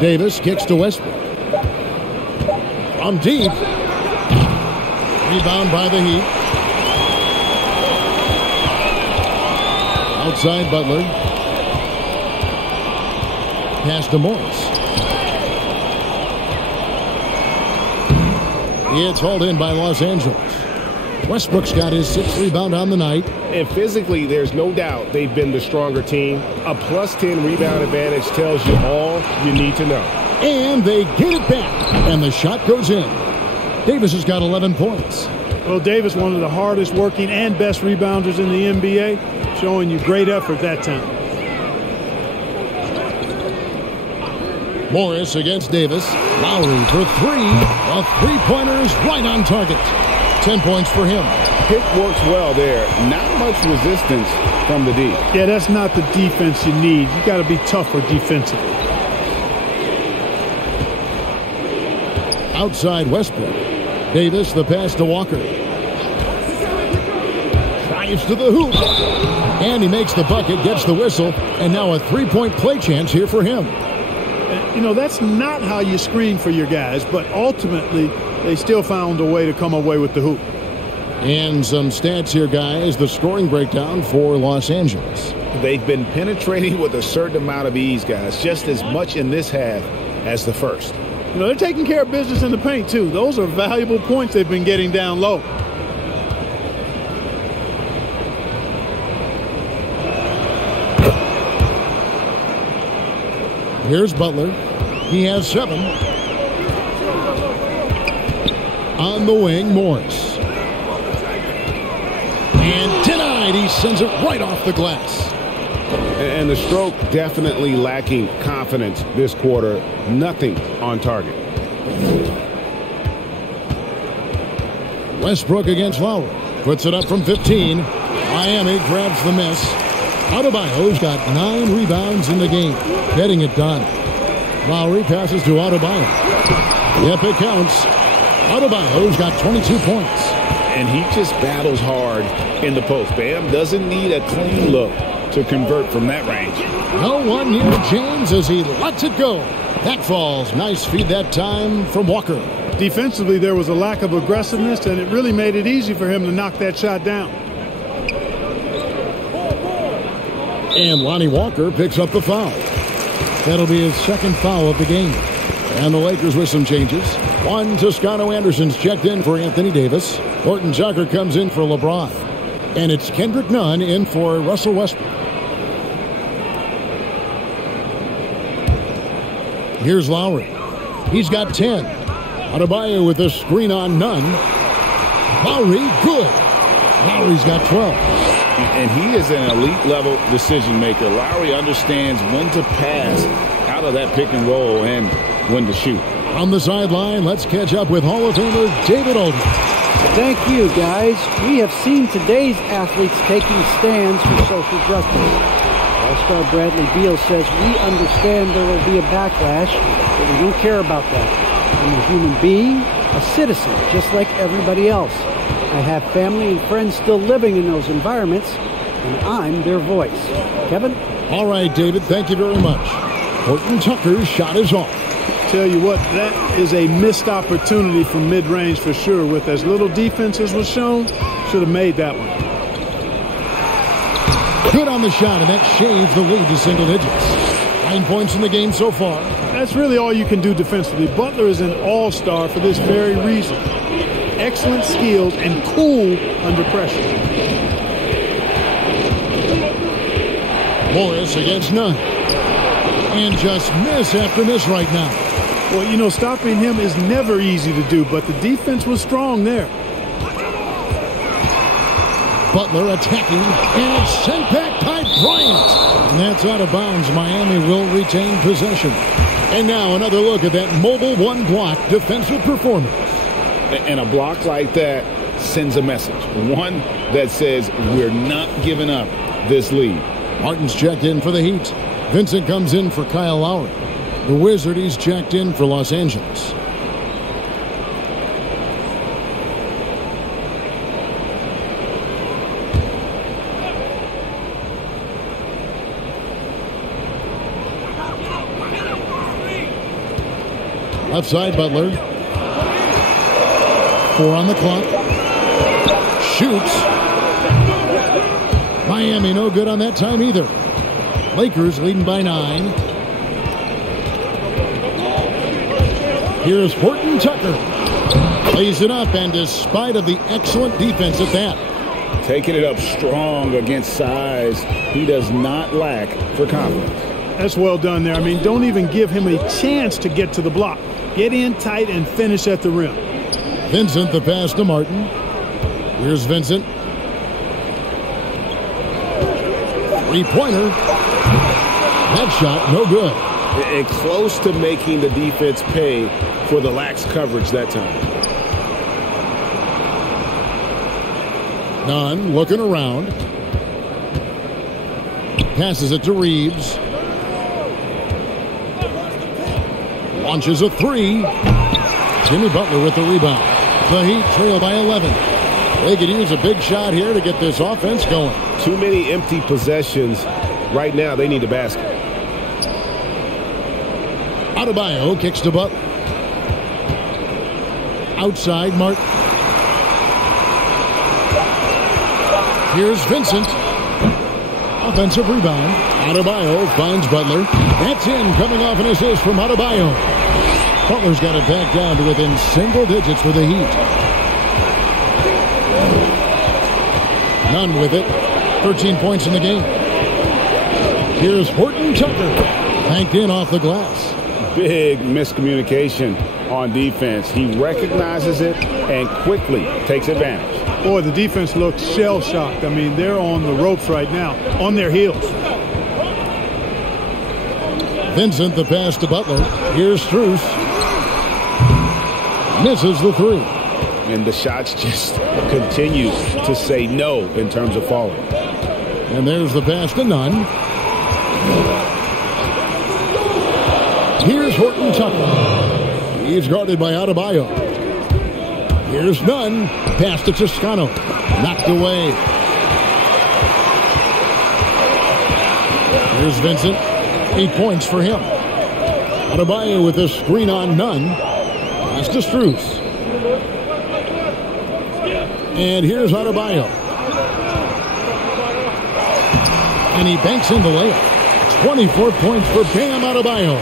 Davis kicks to Westbrook. From deep. Rebound by the Heat. Outside Butler. Pass to Morris. It's hauled in by Los Angeles. Westbrook's got his 6th rebound on the night. And physically, there's no doubt they've been the stronger team. A plus 10 rebound advantage tells you all you need to know. And they get it back. And the shot goes in. Davis has got 11 points. Well, Davis, one of the hardest working and best rebounders in the NBA, showing you great effort that time. Morris against Davis. Lowry for three. A three-pointer's right on target. 10 points for him. Pick works well there. Not much resistance from the D. Yeah, that's not the defense you need. You got to be tougher defensively. Outside Westbrook. Davis, the pass to Walker. Drives to the hoop. And he makes the bucket, gets the whistle, and now a three-point play chance here for him. You know, that's not how you screen for your guys, but ultimately they still found a way to come away with the hoop. And some stats here, guys. The scoring breakdown for Los Angeles. They've been penetrating with a certain amount of ease, guys, just as much in this half as the first. You know, they're taking care of business in the paint, too. Those are valuable points they've been getting down low. Here's Butler. He has 7. On the wing, Morris. And denied. He sends it right off the glass. And the stroke definitely lacking confidence this quarter. Nothing on target. Westbrook against Lowry. Puts it up from 15. Miami grabs the miss. Adebayo's got 9 rebounds in the game. Getting it done. Lowry passes to Adebayo. Yep, it counts. Adebayo's got 22 points. And he just battles hard in the post. Bam doesn't need a clean look to convert from that range. No one near James as he lets it go. That falls. Nice feed that time from Walker. Defensively, there was a lack of aggressiveness, and it really made it easy for him to knock that shot down. And Lonnie Walker picks up the foul. That'll be his second foul of the game. And the Lakers with some changes. Juan Toscano-Anderson's checked in for Anthony Davis. Horton Tucker comes in for LeBron. And it's Kendrick Nunn in for Russell Westbrook. Here's Lowry. He's got 10. Adebayo with a screen on Nunn. Lowry, good. Lowry's got 12. And he is an elite-level decision-maker. Lowry understands when to pass out of that pick and roll and when to shoot. On the sideline, let's catch up with Hall of Famer David Aldridge. Thank you, guys. We have seen today's athletes taking stands for social justice. All-Star Bradley Beal says, we understand there will be a backlash, but we don't care about that. I'm a human being, a citizen, just like everybody else. I have family and friends still living in those environments, and I'm their voice. Kevin? All right, David, thank you very much. Horton Tucker's shot is off. Tell you what, that is a missed opportunity from mid-range for sure. With as little defense as was shown, should have made that one. Good on the shot, and that shaves the lead to single digits. 9 points in the game so far. That's really all you can do defensively. Butler is an all-star for this very reason. Excellent skills and cool under pressure. Morris against Nunn. And just miss after miss right now. Well, you know, stopping him is never easy to do, but the defense was strong there. Butler attacking, and it's sent back by Bryant. And that's out of bounds. Miami will retain possession. And now another look at that mobile one-block defensive performance. And a block like that sends a message. One that says we're not giving up this lead. Martin's checked in for the Heat. Vincent comes in for Kyle Lowry. The Wizard, he's checked in for Los Angeles. Left side, Butler. 4 on the clock. Shoots. Miami no good on that time either. Lakers leading by 9. Here's Horton Tucker. Lays it up, and despite of the excellent defense at that. Taking it up strong against size. He does not lack for confidence. That's well done there. I mean, don't even give him a chance to get to the block. Get in tight and finish at the rim. Vincent the pass to Martin. Here's Vincent. Three-pointer. That shot, no good. And close to making the defense pay for the lax coverage that time. Nunn looking around. Passes it to Reeves. Launches a three. Jimmy Butler with the rebound. The Heat trail by 11. They could use a big shot here to get this offense going. Too many empty possessions. Right now, they need a basket. Adebayo kicks to Butler. Outside, Martin. Here's Vincent. Offensive rebound. Adebayo finds Butler. That's in, coming off an assist from Adebayo. Butler's got it back down to within single digits for the Heat. Nunn with it. 13 points in the game. Here's Horton Tucker. Banked in off the glass. Big miscommunication on defense. He recognizes it and quickly takes advantage. Boy, the defense looks shell-shocked. I mean, they're on the ropes right now, on their heels. Vincent, the pass to Butler. Here's Strus. Misses the three. And the shots just continue to say no in terms of falling. And there's the pass to Nunn. Here's Horton Tucker. He's guarded by Adebayo. Here's Nunn. Pass to Toscano. Knocked away. Here's Vincent. 8 points for him. Adebayo with a screen on Nunn. Pass to Strus. And here's Adebayo. And he banks in the layup. 24 points for Bam Adebayo.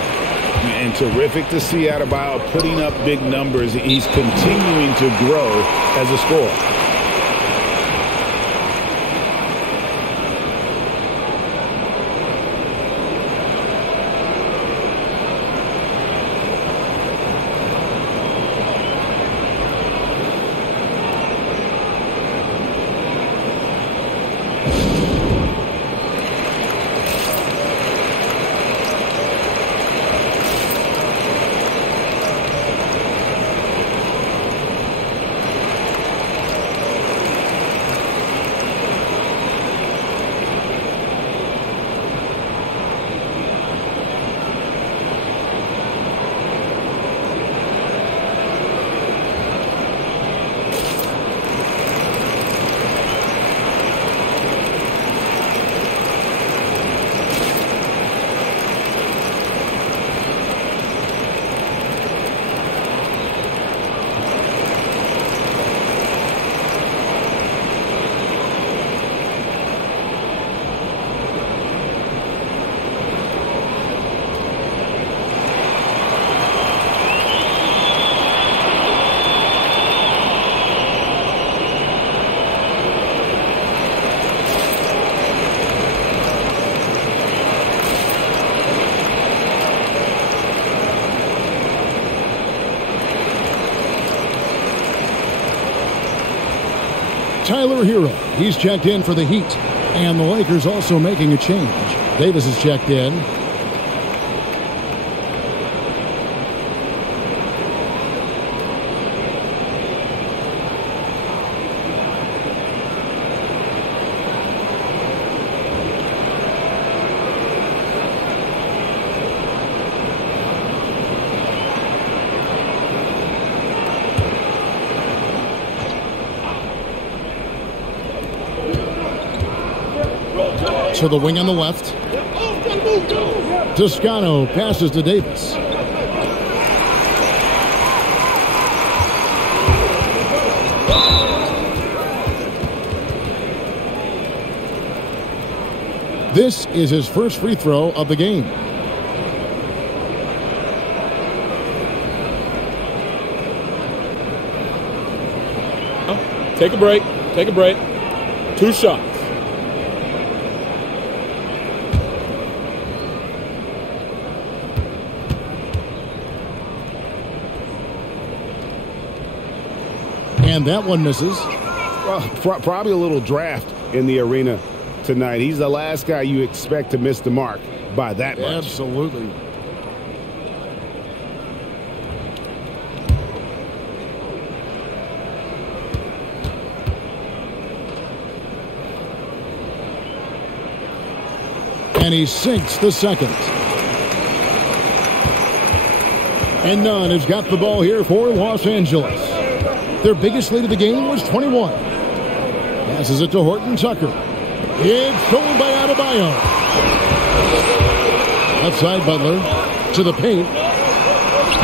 And terrific to see Adebayo putting up big numbers. He's continuing to grow as a scorer. Tyler Hero, he's checked in for the Heat. And the Lakers also making a change. Davis is checked in. To the wing on the left. Toscano passes to Davis. This is his first free throw of the game. Take a break. Take a break. 2 shots. And that one misses. probably a little draft in the arena tonight. He's the last guy you expect to miss the mark by that much. Absolutely. And he sinks the second. And Nunn has got the ball here for Los Angeles. Their biggest lead of the game was 21. Passes it to Horton Tucker. It's stolen by Adebayo. Outside Butler to the paint.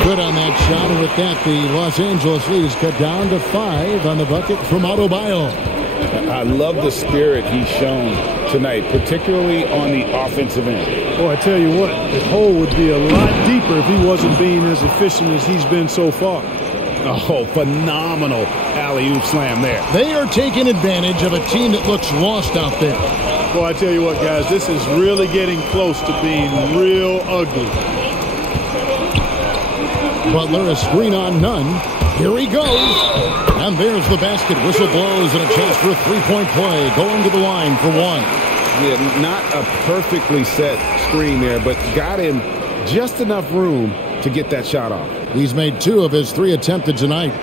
Good on that shot. And with that, the Los Angeles lead is cut down to 5 on the bucket from Adebayo. I love the spirit he's shown tonight, particularly on the offensive end. Boy, I tell you what, the hole would be a lot deeper if he wasn't being as efficient as he's been so far. Oh, phenomenal alley-oop slam there. They are taking advantage of a team that looks lost out there. Boy, I tell you what, guys, this is really getting close to being real ugly. Butler, a screen on Nunn. Here he goes. And there's the basket. Whistle blows and a chance for a three-point play. Going to the line for one. Yeah, not a perfectly set screen there, but got him just enough room to get that shot off. He's made 2 of his 3 attempted tonight.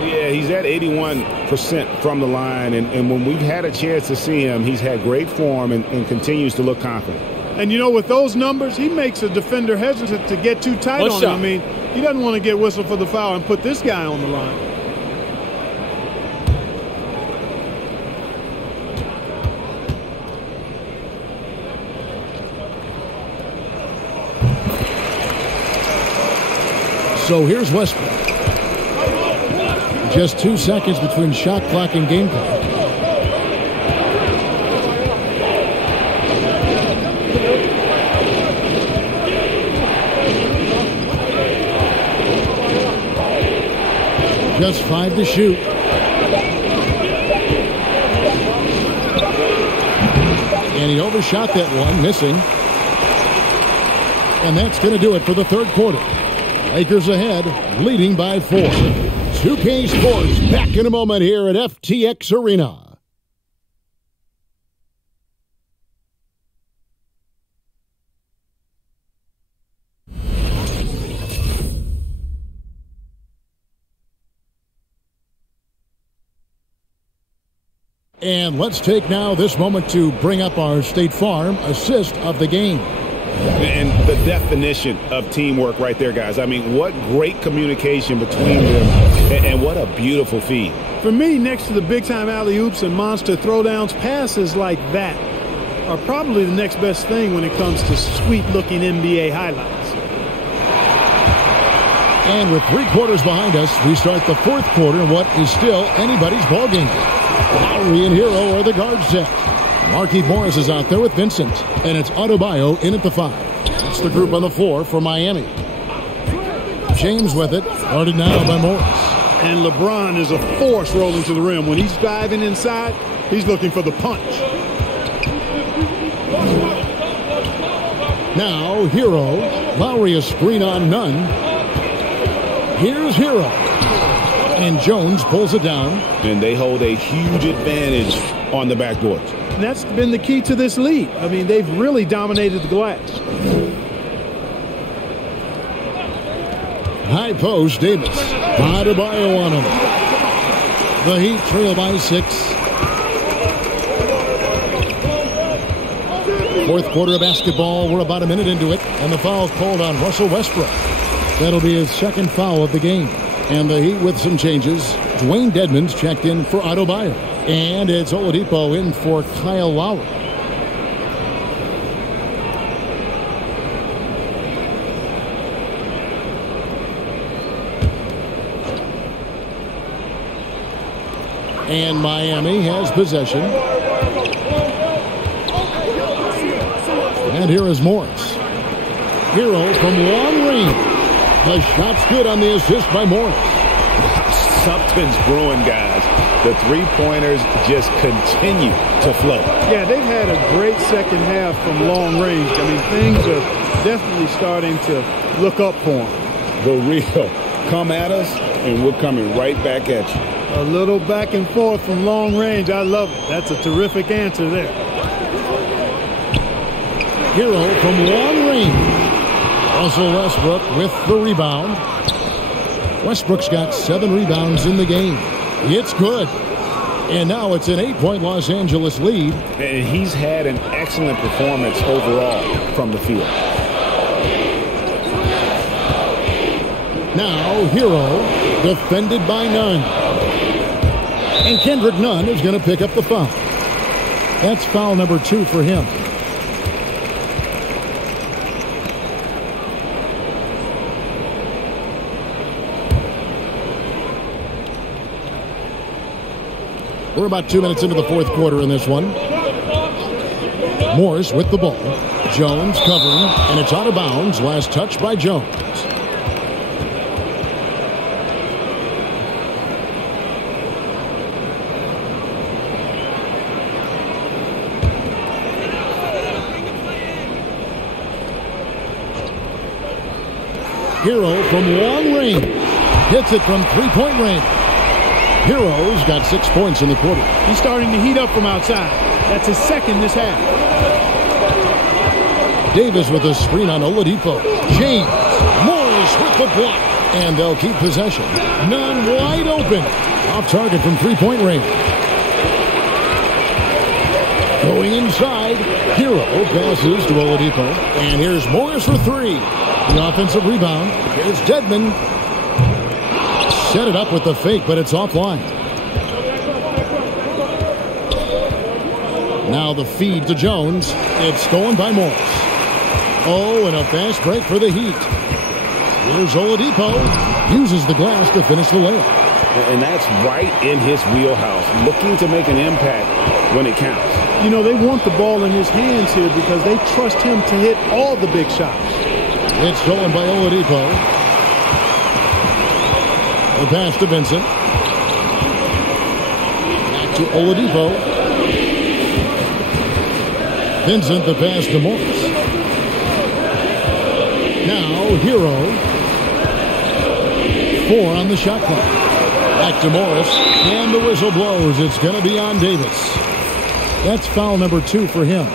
Yeah, he's at 81% from the line, and when we've had a chance to see him, he's had great form and continues to look confident. And, you know, with those numbers, he makes a defender hesitant to get too tight on him. I mean, he doesn't want to get whistled for the foul and put this guy on the line. So here's Westbrook. Just 2 seconds between shot clock and game clock. Just 5 to shoot. And he overshot that one, missing. And that's going to do it for the third quarter. Lakers ahead, leading by 4. 2K Sports back in a moment here at FTX Arena. And let's take now this moment to bring up our State Farm assist of the game. And the definition of teamwork right there, guys. I mean, what great communication between them, and what a beautiful feed. For me, next to the big-time alley-oops and monster throwdowns, passes like that are probably the next best thing when it comes to sweet-looking NBA highlights. And with 3 quarters behind us, we start the fourth quarter in what is still anybody's ballgame. Lowry and Hero are the guard set. Markieff Morris is out there with Vincent, and it's Adebayo in at the 5. That's the group on the floor for Miami. James with it, guarded now by Morris. And LeBron is a force rolling to the rim. When he's diving inside, he's looking for the punch. Now Hero, Lowry a screen on Nunn. Here's Hero. And Jones pulls it down. And they hold a huge advantage on the backboards. And that's been the key to this lead. I mean, they've really dominated the glass. High post, Davis. Adebayo on him. The Heat trail by 6. Fourth quarter of basketball. We're about a minute into it. And the foul called on Russell Westbrook. That'll be his second foul of the game. And the Heat with some changes. Dwayne Dedmon's checked in for Adebayo. And it's Oladipo in for Kyle Lowry. And Miami has possession. And here is Morris. Hero from long range. The shot's good on the assist by Morris. Something's brewing, guys. The three-pointers just continue to flow. Yeah, they've had a great second half from long range. I mean, things are definitely starting to look up for them. The real. Come at us, and we're coming right back at you. A little back and forth from long range. I love it. That's a terrific answer there. Hero from long range. Russell Westbrook with the rebound. Westbrook's got 7 rebounds in the game. It's good. And now it's an 8-point Los Angeles lead. And he's had an excellent performance overall from the field. Now Hero defended by Nunn. And Kendrick Nunn is going to pick up the foul. That's foul number 2 for him. We're about 2 minutes into the fourth quarter in this one. Morris with the ball. Jones covering, and it's out of bounds. Last touch by Jones. Hero from long range. Hits it from 3-point range. Hero's got 6 points in the quarter. He's starting to heat up from outside. That's his second this half. Davis with a screen on Oladipo. James. Morris with the block. And they'll keep possession. Nunn wide open. Off target from 3-point range. Going inside. Hero passes to Oladipo. And here's Morris for 3. The offensive rebound. Here's Dedmon. Set it up with the fake, but it's offline. Now the feed to Jones. It's stolen by Morris. Oh, and a fast break for the Heat. Here's Oladipo. Uses the glass to finish the layup. And that's right in his wheelhouse. Looking to make an impact when it counts. You know, they want the ball in his hands here because they trust him to hit all the big shots. It's stolen by Oladipo. The pass to Vincent. Back to Oladipo. Vincent, the pass to Morris. Now, Hero. 4 on the shot clock. Back to Morris. And the whistle blows. It's going to be on Davis. That's foul number 2 for him.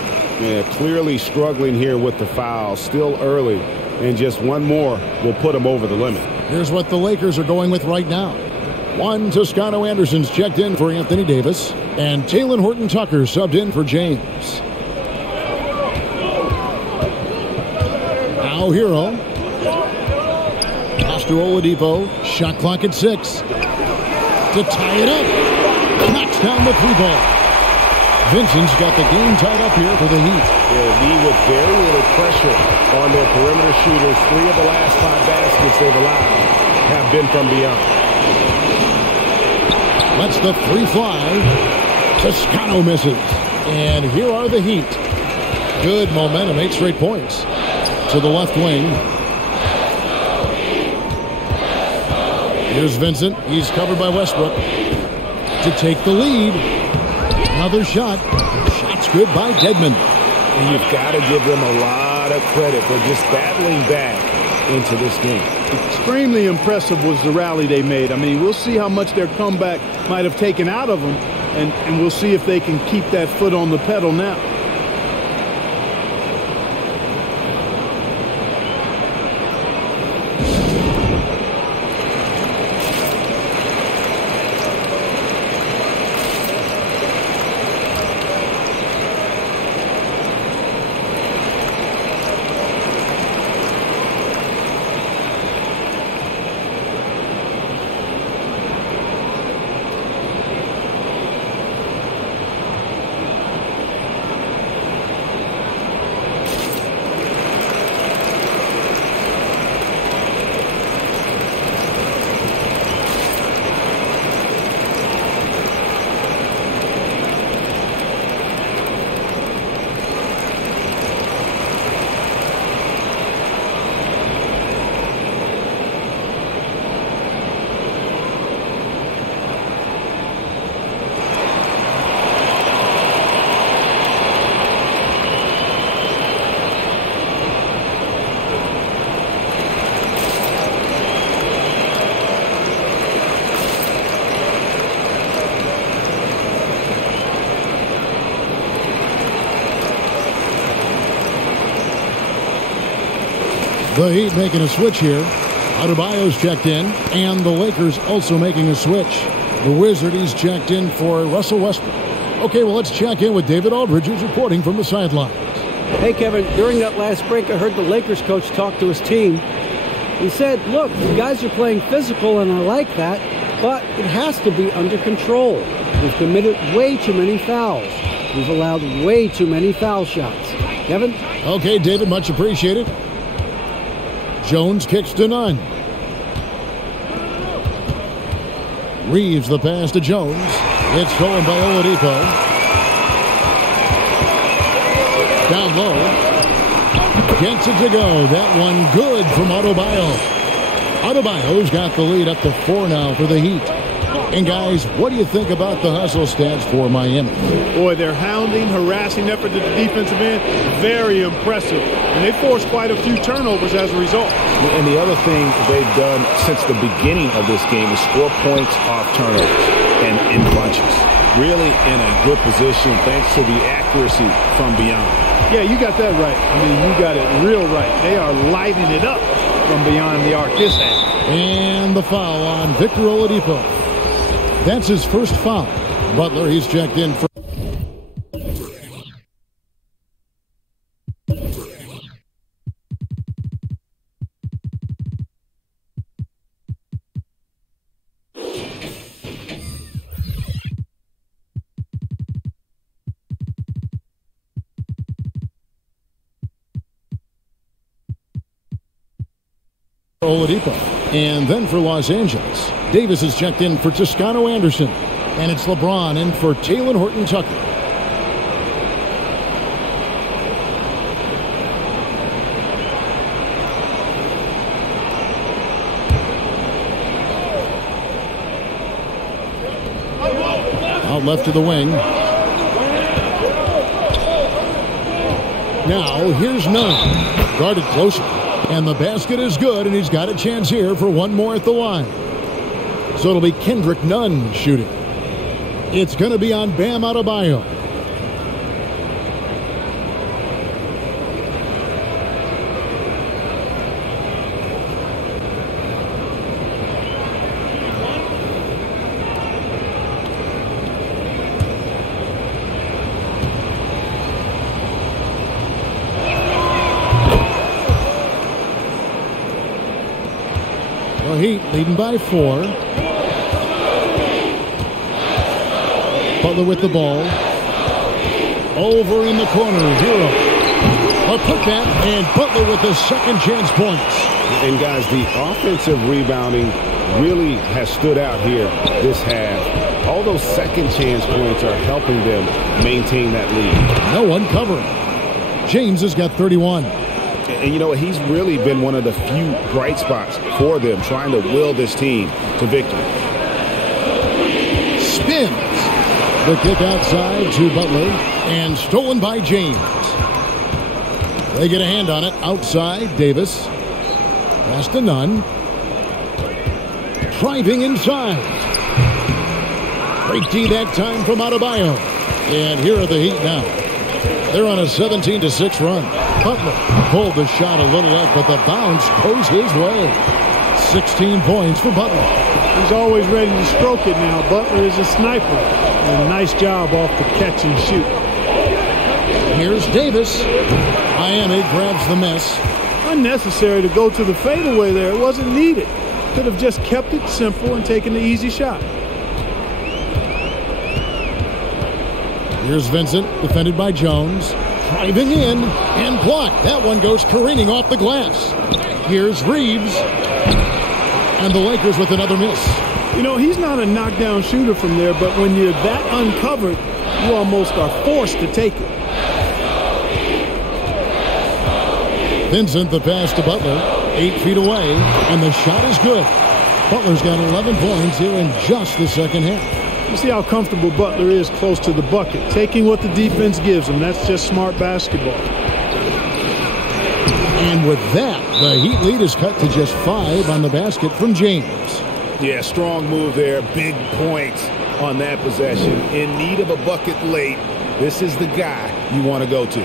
Yeah, clearly struggling here with the foul. Still early. And just one more will put him over the limit. Here's what the Lakers are going with right now. One, Toscano Anderson's checked in for Anthony Davis. And Talen Horton-Tucker subbed in for James. Now Hero. Pass to Oladipo. Shot clock at 6. To tie it up. Knocks down the 3-ball. Vincent's got the game tied up here for the Heat. They'll be with very little pressure on their perimeter shooters. 3 of the last 5 baskets they've allowed have been from beyond. Lets the 3 fly. Toscano misses. And here are the Heat. Good momentum, 8 straight points. To the left wing. Here's Vincent. He's covered by Westbrook. To take the lead. Another shot. Shot's good by Dedmon. And you've got to give them a lot of credit for just battling back into this game. Extremely impressive was the rally they made. I mean, we'll see how much their comeback might have taken out of them, and we'll see if they can keep that foot on the pedal now. The Heat making a switch here. Adebayo's checked in, and the Lakers also making a switch. The Wizard, he's checked in for Russell Westbrook. Okay, well, let's check in with David Aldridge, who's reporting from the sidelines. Hey, Kevin, during that last break, I heard the Lakers coach talk to his team. He said, look, you guys are playing physical, and I like that, but it has to be under control. We've committed way too many fouls. We've allowed way too many foul shots. Kevin? Okay, David, much appreciated. Jones kicks to none. Reeves the pass to Jones. It's stolen by Oladipo. Down low. Gets it to go. That one good from Adebayo. Adebayo's got the lead up to 4 now for the Heat. And guys, what do you think about the hustle stats for Miami? Boy, their hounding, harassing effort at the defensive end, very impressive. And they forced quite a few turnovers as a result. And the other thing they've done since the beginning of this game is score points off turnovers and in bunches. Really in a good position thanks to the accuracy from beyond. Yeah, you got that right. I mean, you got it real right. They are lighting it up from beyond the arc this half. And the foul on Victor Oladipo. That's his first foul. Butler, he's checked in for... Oladipo. And then for Los Angeles, Davis is checked in for Toscano Anderson. And it's LeBron in for Talen Horton-Tucker. Out left to the wing. Now, here's Nunn. Guarded closer. And the basket is good, and he's got a chance here for one more at the line. So it'll be Kendrick Nunn shooting. It's going to be on Bam Adebayo. Heat leading by 4. Butler with the ball. Over in the corner, 0. A putback, and Butler with the second chance points. And guys, the offensive rebounding really has stood out here this half. All those second chance points are helping them maintain that lead. No one covering. James has got 31. And you know what? He's really been one of the few bright spots for them, trying to will this team to victory. Spins. The kick outside to Butler, and stolen by James. They get a hand on it. Outside, Davis. Pass to Nunn. Driving inside. Great D that time from Adebayo. And here are the Heat now. They're on a 17-6 run. Butler pulled the shot a little up, but the bounce goes his way. 16 points for Butler. He's always ready to stroke it now. Butler is a sniper. And nice job off the catch and shoot. Here's Davis. Miami grabs the miss. Unnecessary to go to the fadeaway there. It wasn't needed. Could have just kept it simple and taken the easy shot. Here's Vincent, defended by Jones. Driving in and blocked. That one goes careening off the glass. Here's Reeves. And the Lakers with another miss. You know, he's not a knockdown shooter from there, but when you're that uncovered, you almost are forced to take it. Vincent, the pass to Butler. 8 feet away, and the shot is good. Butler's got 11 points here in just the second half. You see how comfortable Butler is close to the bucket, taking what the defense gives him. That's just smart basketball. And with that, the Heat lead is cut to just 5 on the basket from James. Yeah, strong move there. Big points on that possession. In need of a bucket late. This is the guy you want to go to.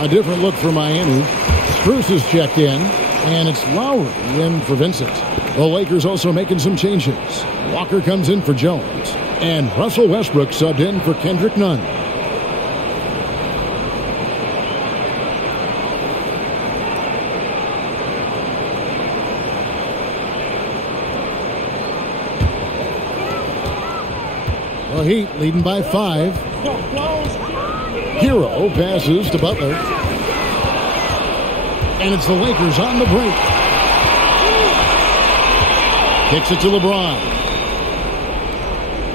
A different look for Miami. Strus is checked in, and it's Lowry in for Vincent. The Lakers also making some changes. Walker comes in for Jones, and Russell Westbrook subbed in for Kendrick Nunn. The Heat leading by 5. Hero passes to Butler. And it's the Lakers on the break. Kicks it to LeBron.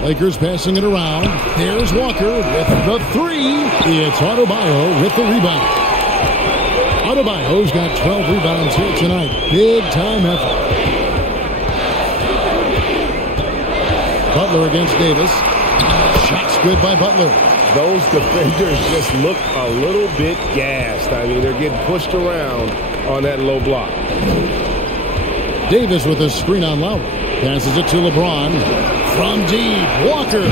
Lakers passing it around. There's Walker with the 3. It's Adebayo with the rebound. Adebayo's got 12 rebounds here tonight. Big time effort. Butler against Davis. Shots good by Butler. Those defenders just look a little bit gassed. I mean, they're getting pushed around on that low block. Davis with a screen on Lowry. Passes it to LeBron. From deep, Walker.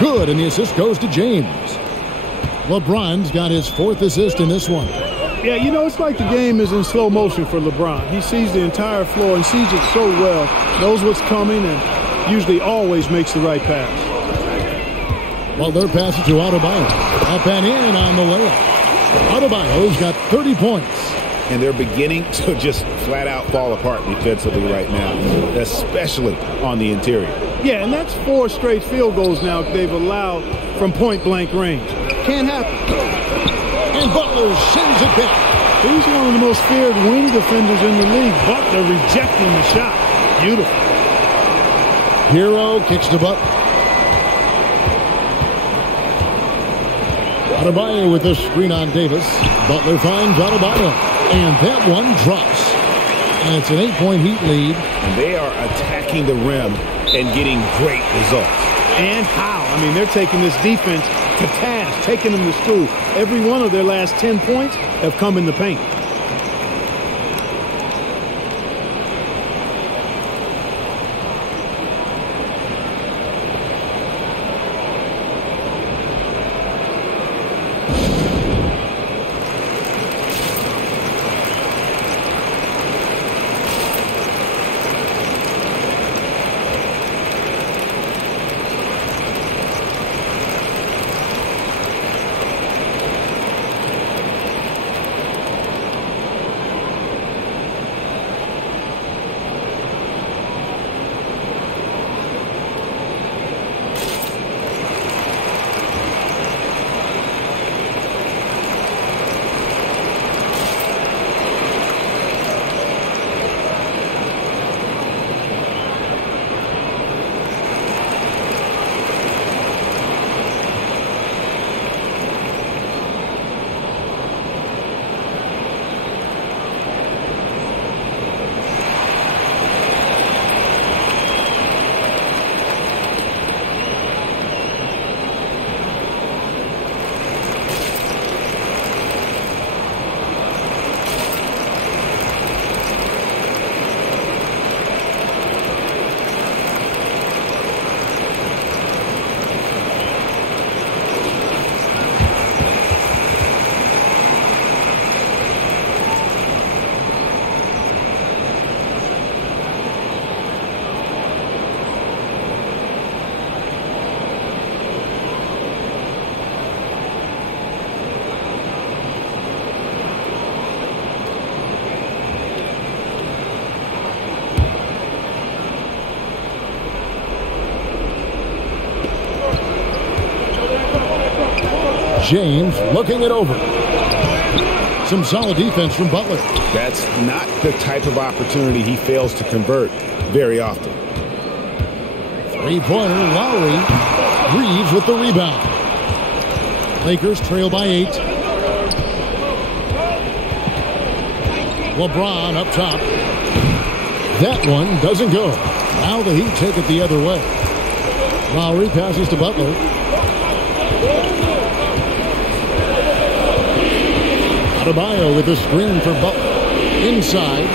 Good, and the assist goes to James. LeBron's got his 4th assist in this one. Yeah, you know, it's like the game is in slow motion for LeBron. He sees the entire floor and sees it so well, knows what's coming, and usually always makes the right pass. Butler passes to Adebayo. Up and in on the layup. Adebayo's got 30 points. And they're beginning to just flat out fall apart defensively right now, especially on the interior. Yeah, and that's 4 straight field goals now they've allowed from point-blank range. Can't happen. And Butler sends it back. He's one of the most feared wing defenders in the league. Butler rejecting the shot. Beautiful. Hero kicks to Butler. Adebayo with a screen on Davis. Butler finds Adebayo. And that one drops. And it's an 8-point Heat lead. And they are attacking the rim and getting great results. And how? I mean, they're taking this defense to task, taking them to school. Every one of their last 10 points have come in the paint. James looking it over. Some solid defense from Butler. That's not the type of opportunity he fails to convert very often. Three-pointer, Lowry. Reeves with the rebound. Lakers trail by 8. LeBron up top. That one doesn't go. Now the Heat take it the other way. Lowry passes to Butler. Adebayo with a screen for Butler. Inside.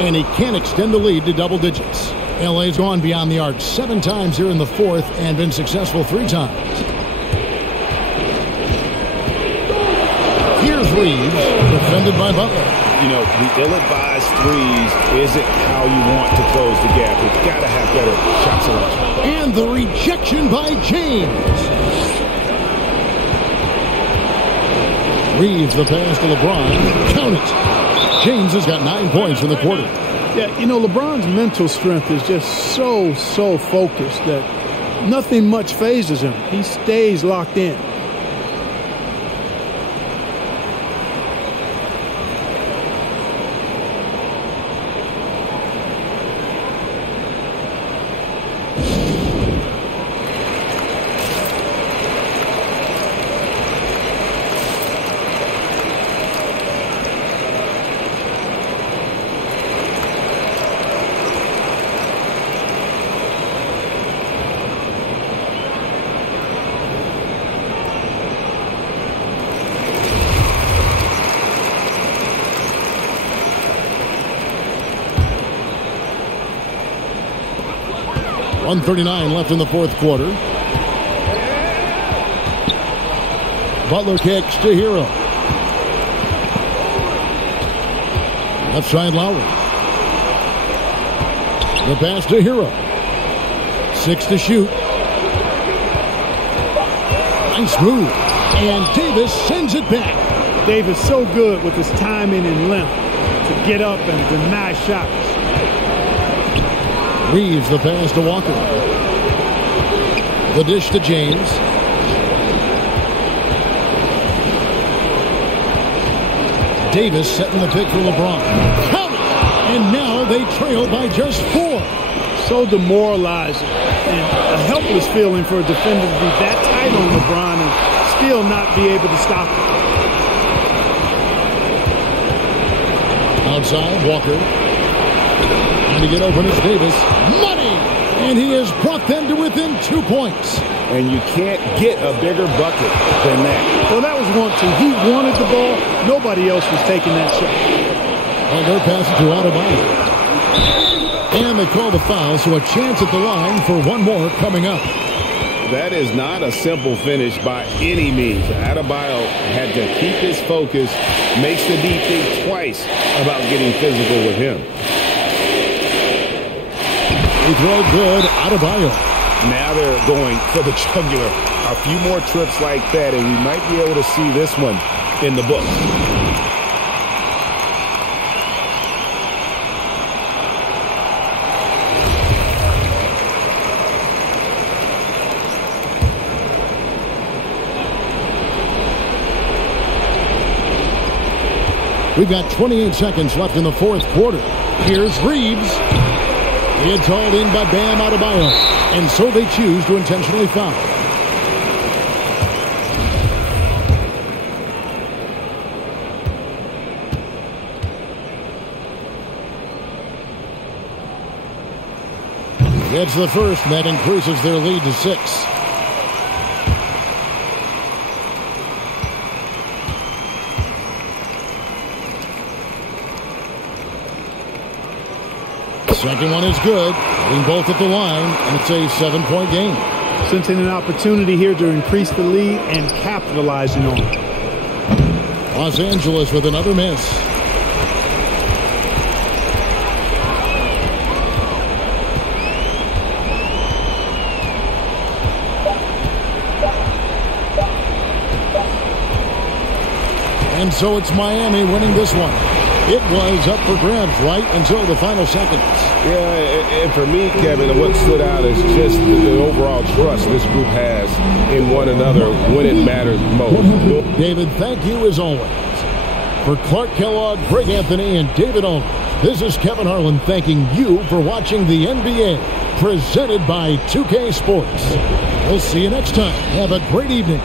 And he can't extend the lead to double digits. LA's gone beyond the arc 7 times here in the fourth and been successful 3 times. Reeves, defended by Butler. You know, the ill-advised threes isn't how you want to close the gap. You've got to have better shot selection. And the rejection by James. Reeves the pass to LeBron. Count it. James has got 9 points in the quarter. Yeah, you know, LeBron's mental strength is just so focused that nothing much phases him. He stays locked in. .139 left in the fourth quarter. Butler kicks to Hero. Left side Lowry. The pass to Hero. 6 to shoot. Nice move. And Davis sends it back. Davis so good with his timing and length to get up and deny shots. Reeves the pass to Walker. The dish to James. Davis setting the pick for LeBron. Count it! And now they trail by just 4. So demoralizing and a helpless feeling for a defender to be that tight on LeBron and still not be able to stop him. Outside, Walker. Trying to get open is Davis. Money! And he has brought them to within 2 points. And you can't get a bigger bucket than that. Well, that was 1-2. He wanted the ball. Nobody else was taking that shot. And they're passing to Adebayo. And they call the foul, so a chance at the line for one more coming up. That is not a simple finish by any means. Adebayo had to keep his focus, makes the D think twice about getting physical with him. He throw good, Adebayo. Now they're going for the jugular. A few more trips like that, and we might be able to see this one in the books. We've got 28 seconds left in the fourth quarter. Here's Reeves. It's hauled in by Bam Adebayo. And so they choose to intentionally foul. Gets the first, and that increases their lead to 6. Second one is good. Hitting both at the line, and it's a 7-point game. Sensing an opportunity here to increase the lead and capitalizing on it. Los Angeles with another miss. And so it's Miami winning this one. It was up for grabs right until the final seconds. Yeah, and for me, Kevin, what stood out is just the overall trust this group has in one another when it matters most. David, thank you as always. For Clark Kellogg, Greg Anthony, and David Olney, this is Kevin Harlan thanking you for watching the NBA, presented by 2K Sports. We'll see you next time. Have a great evening.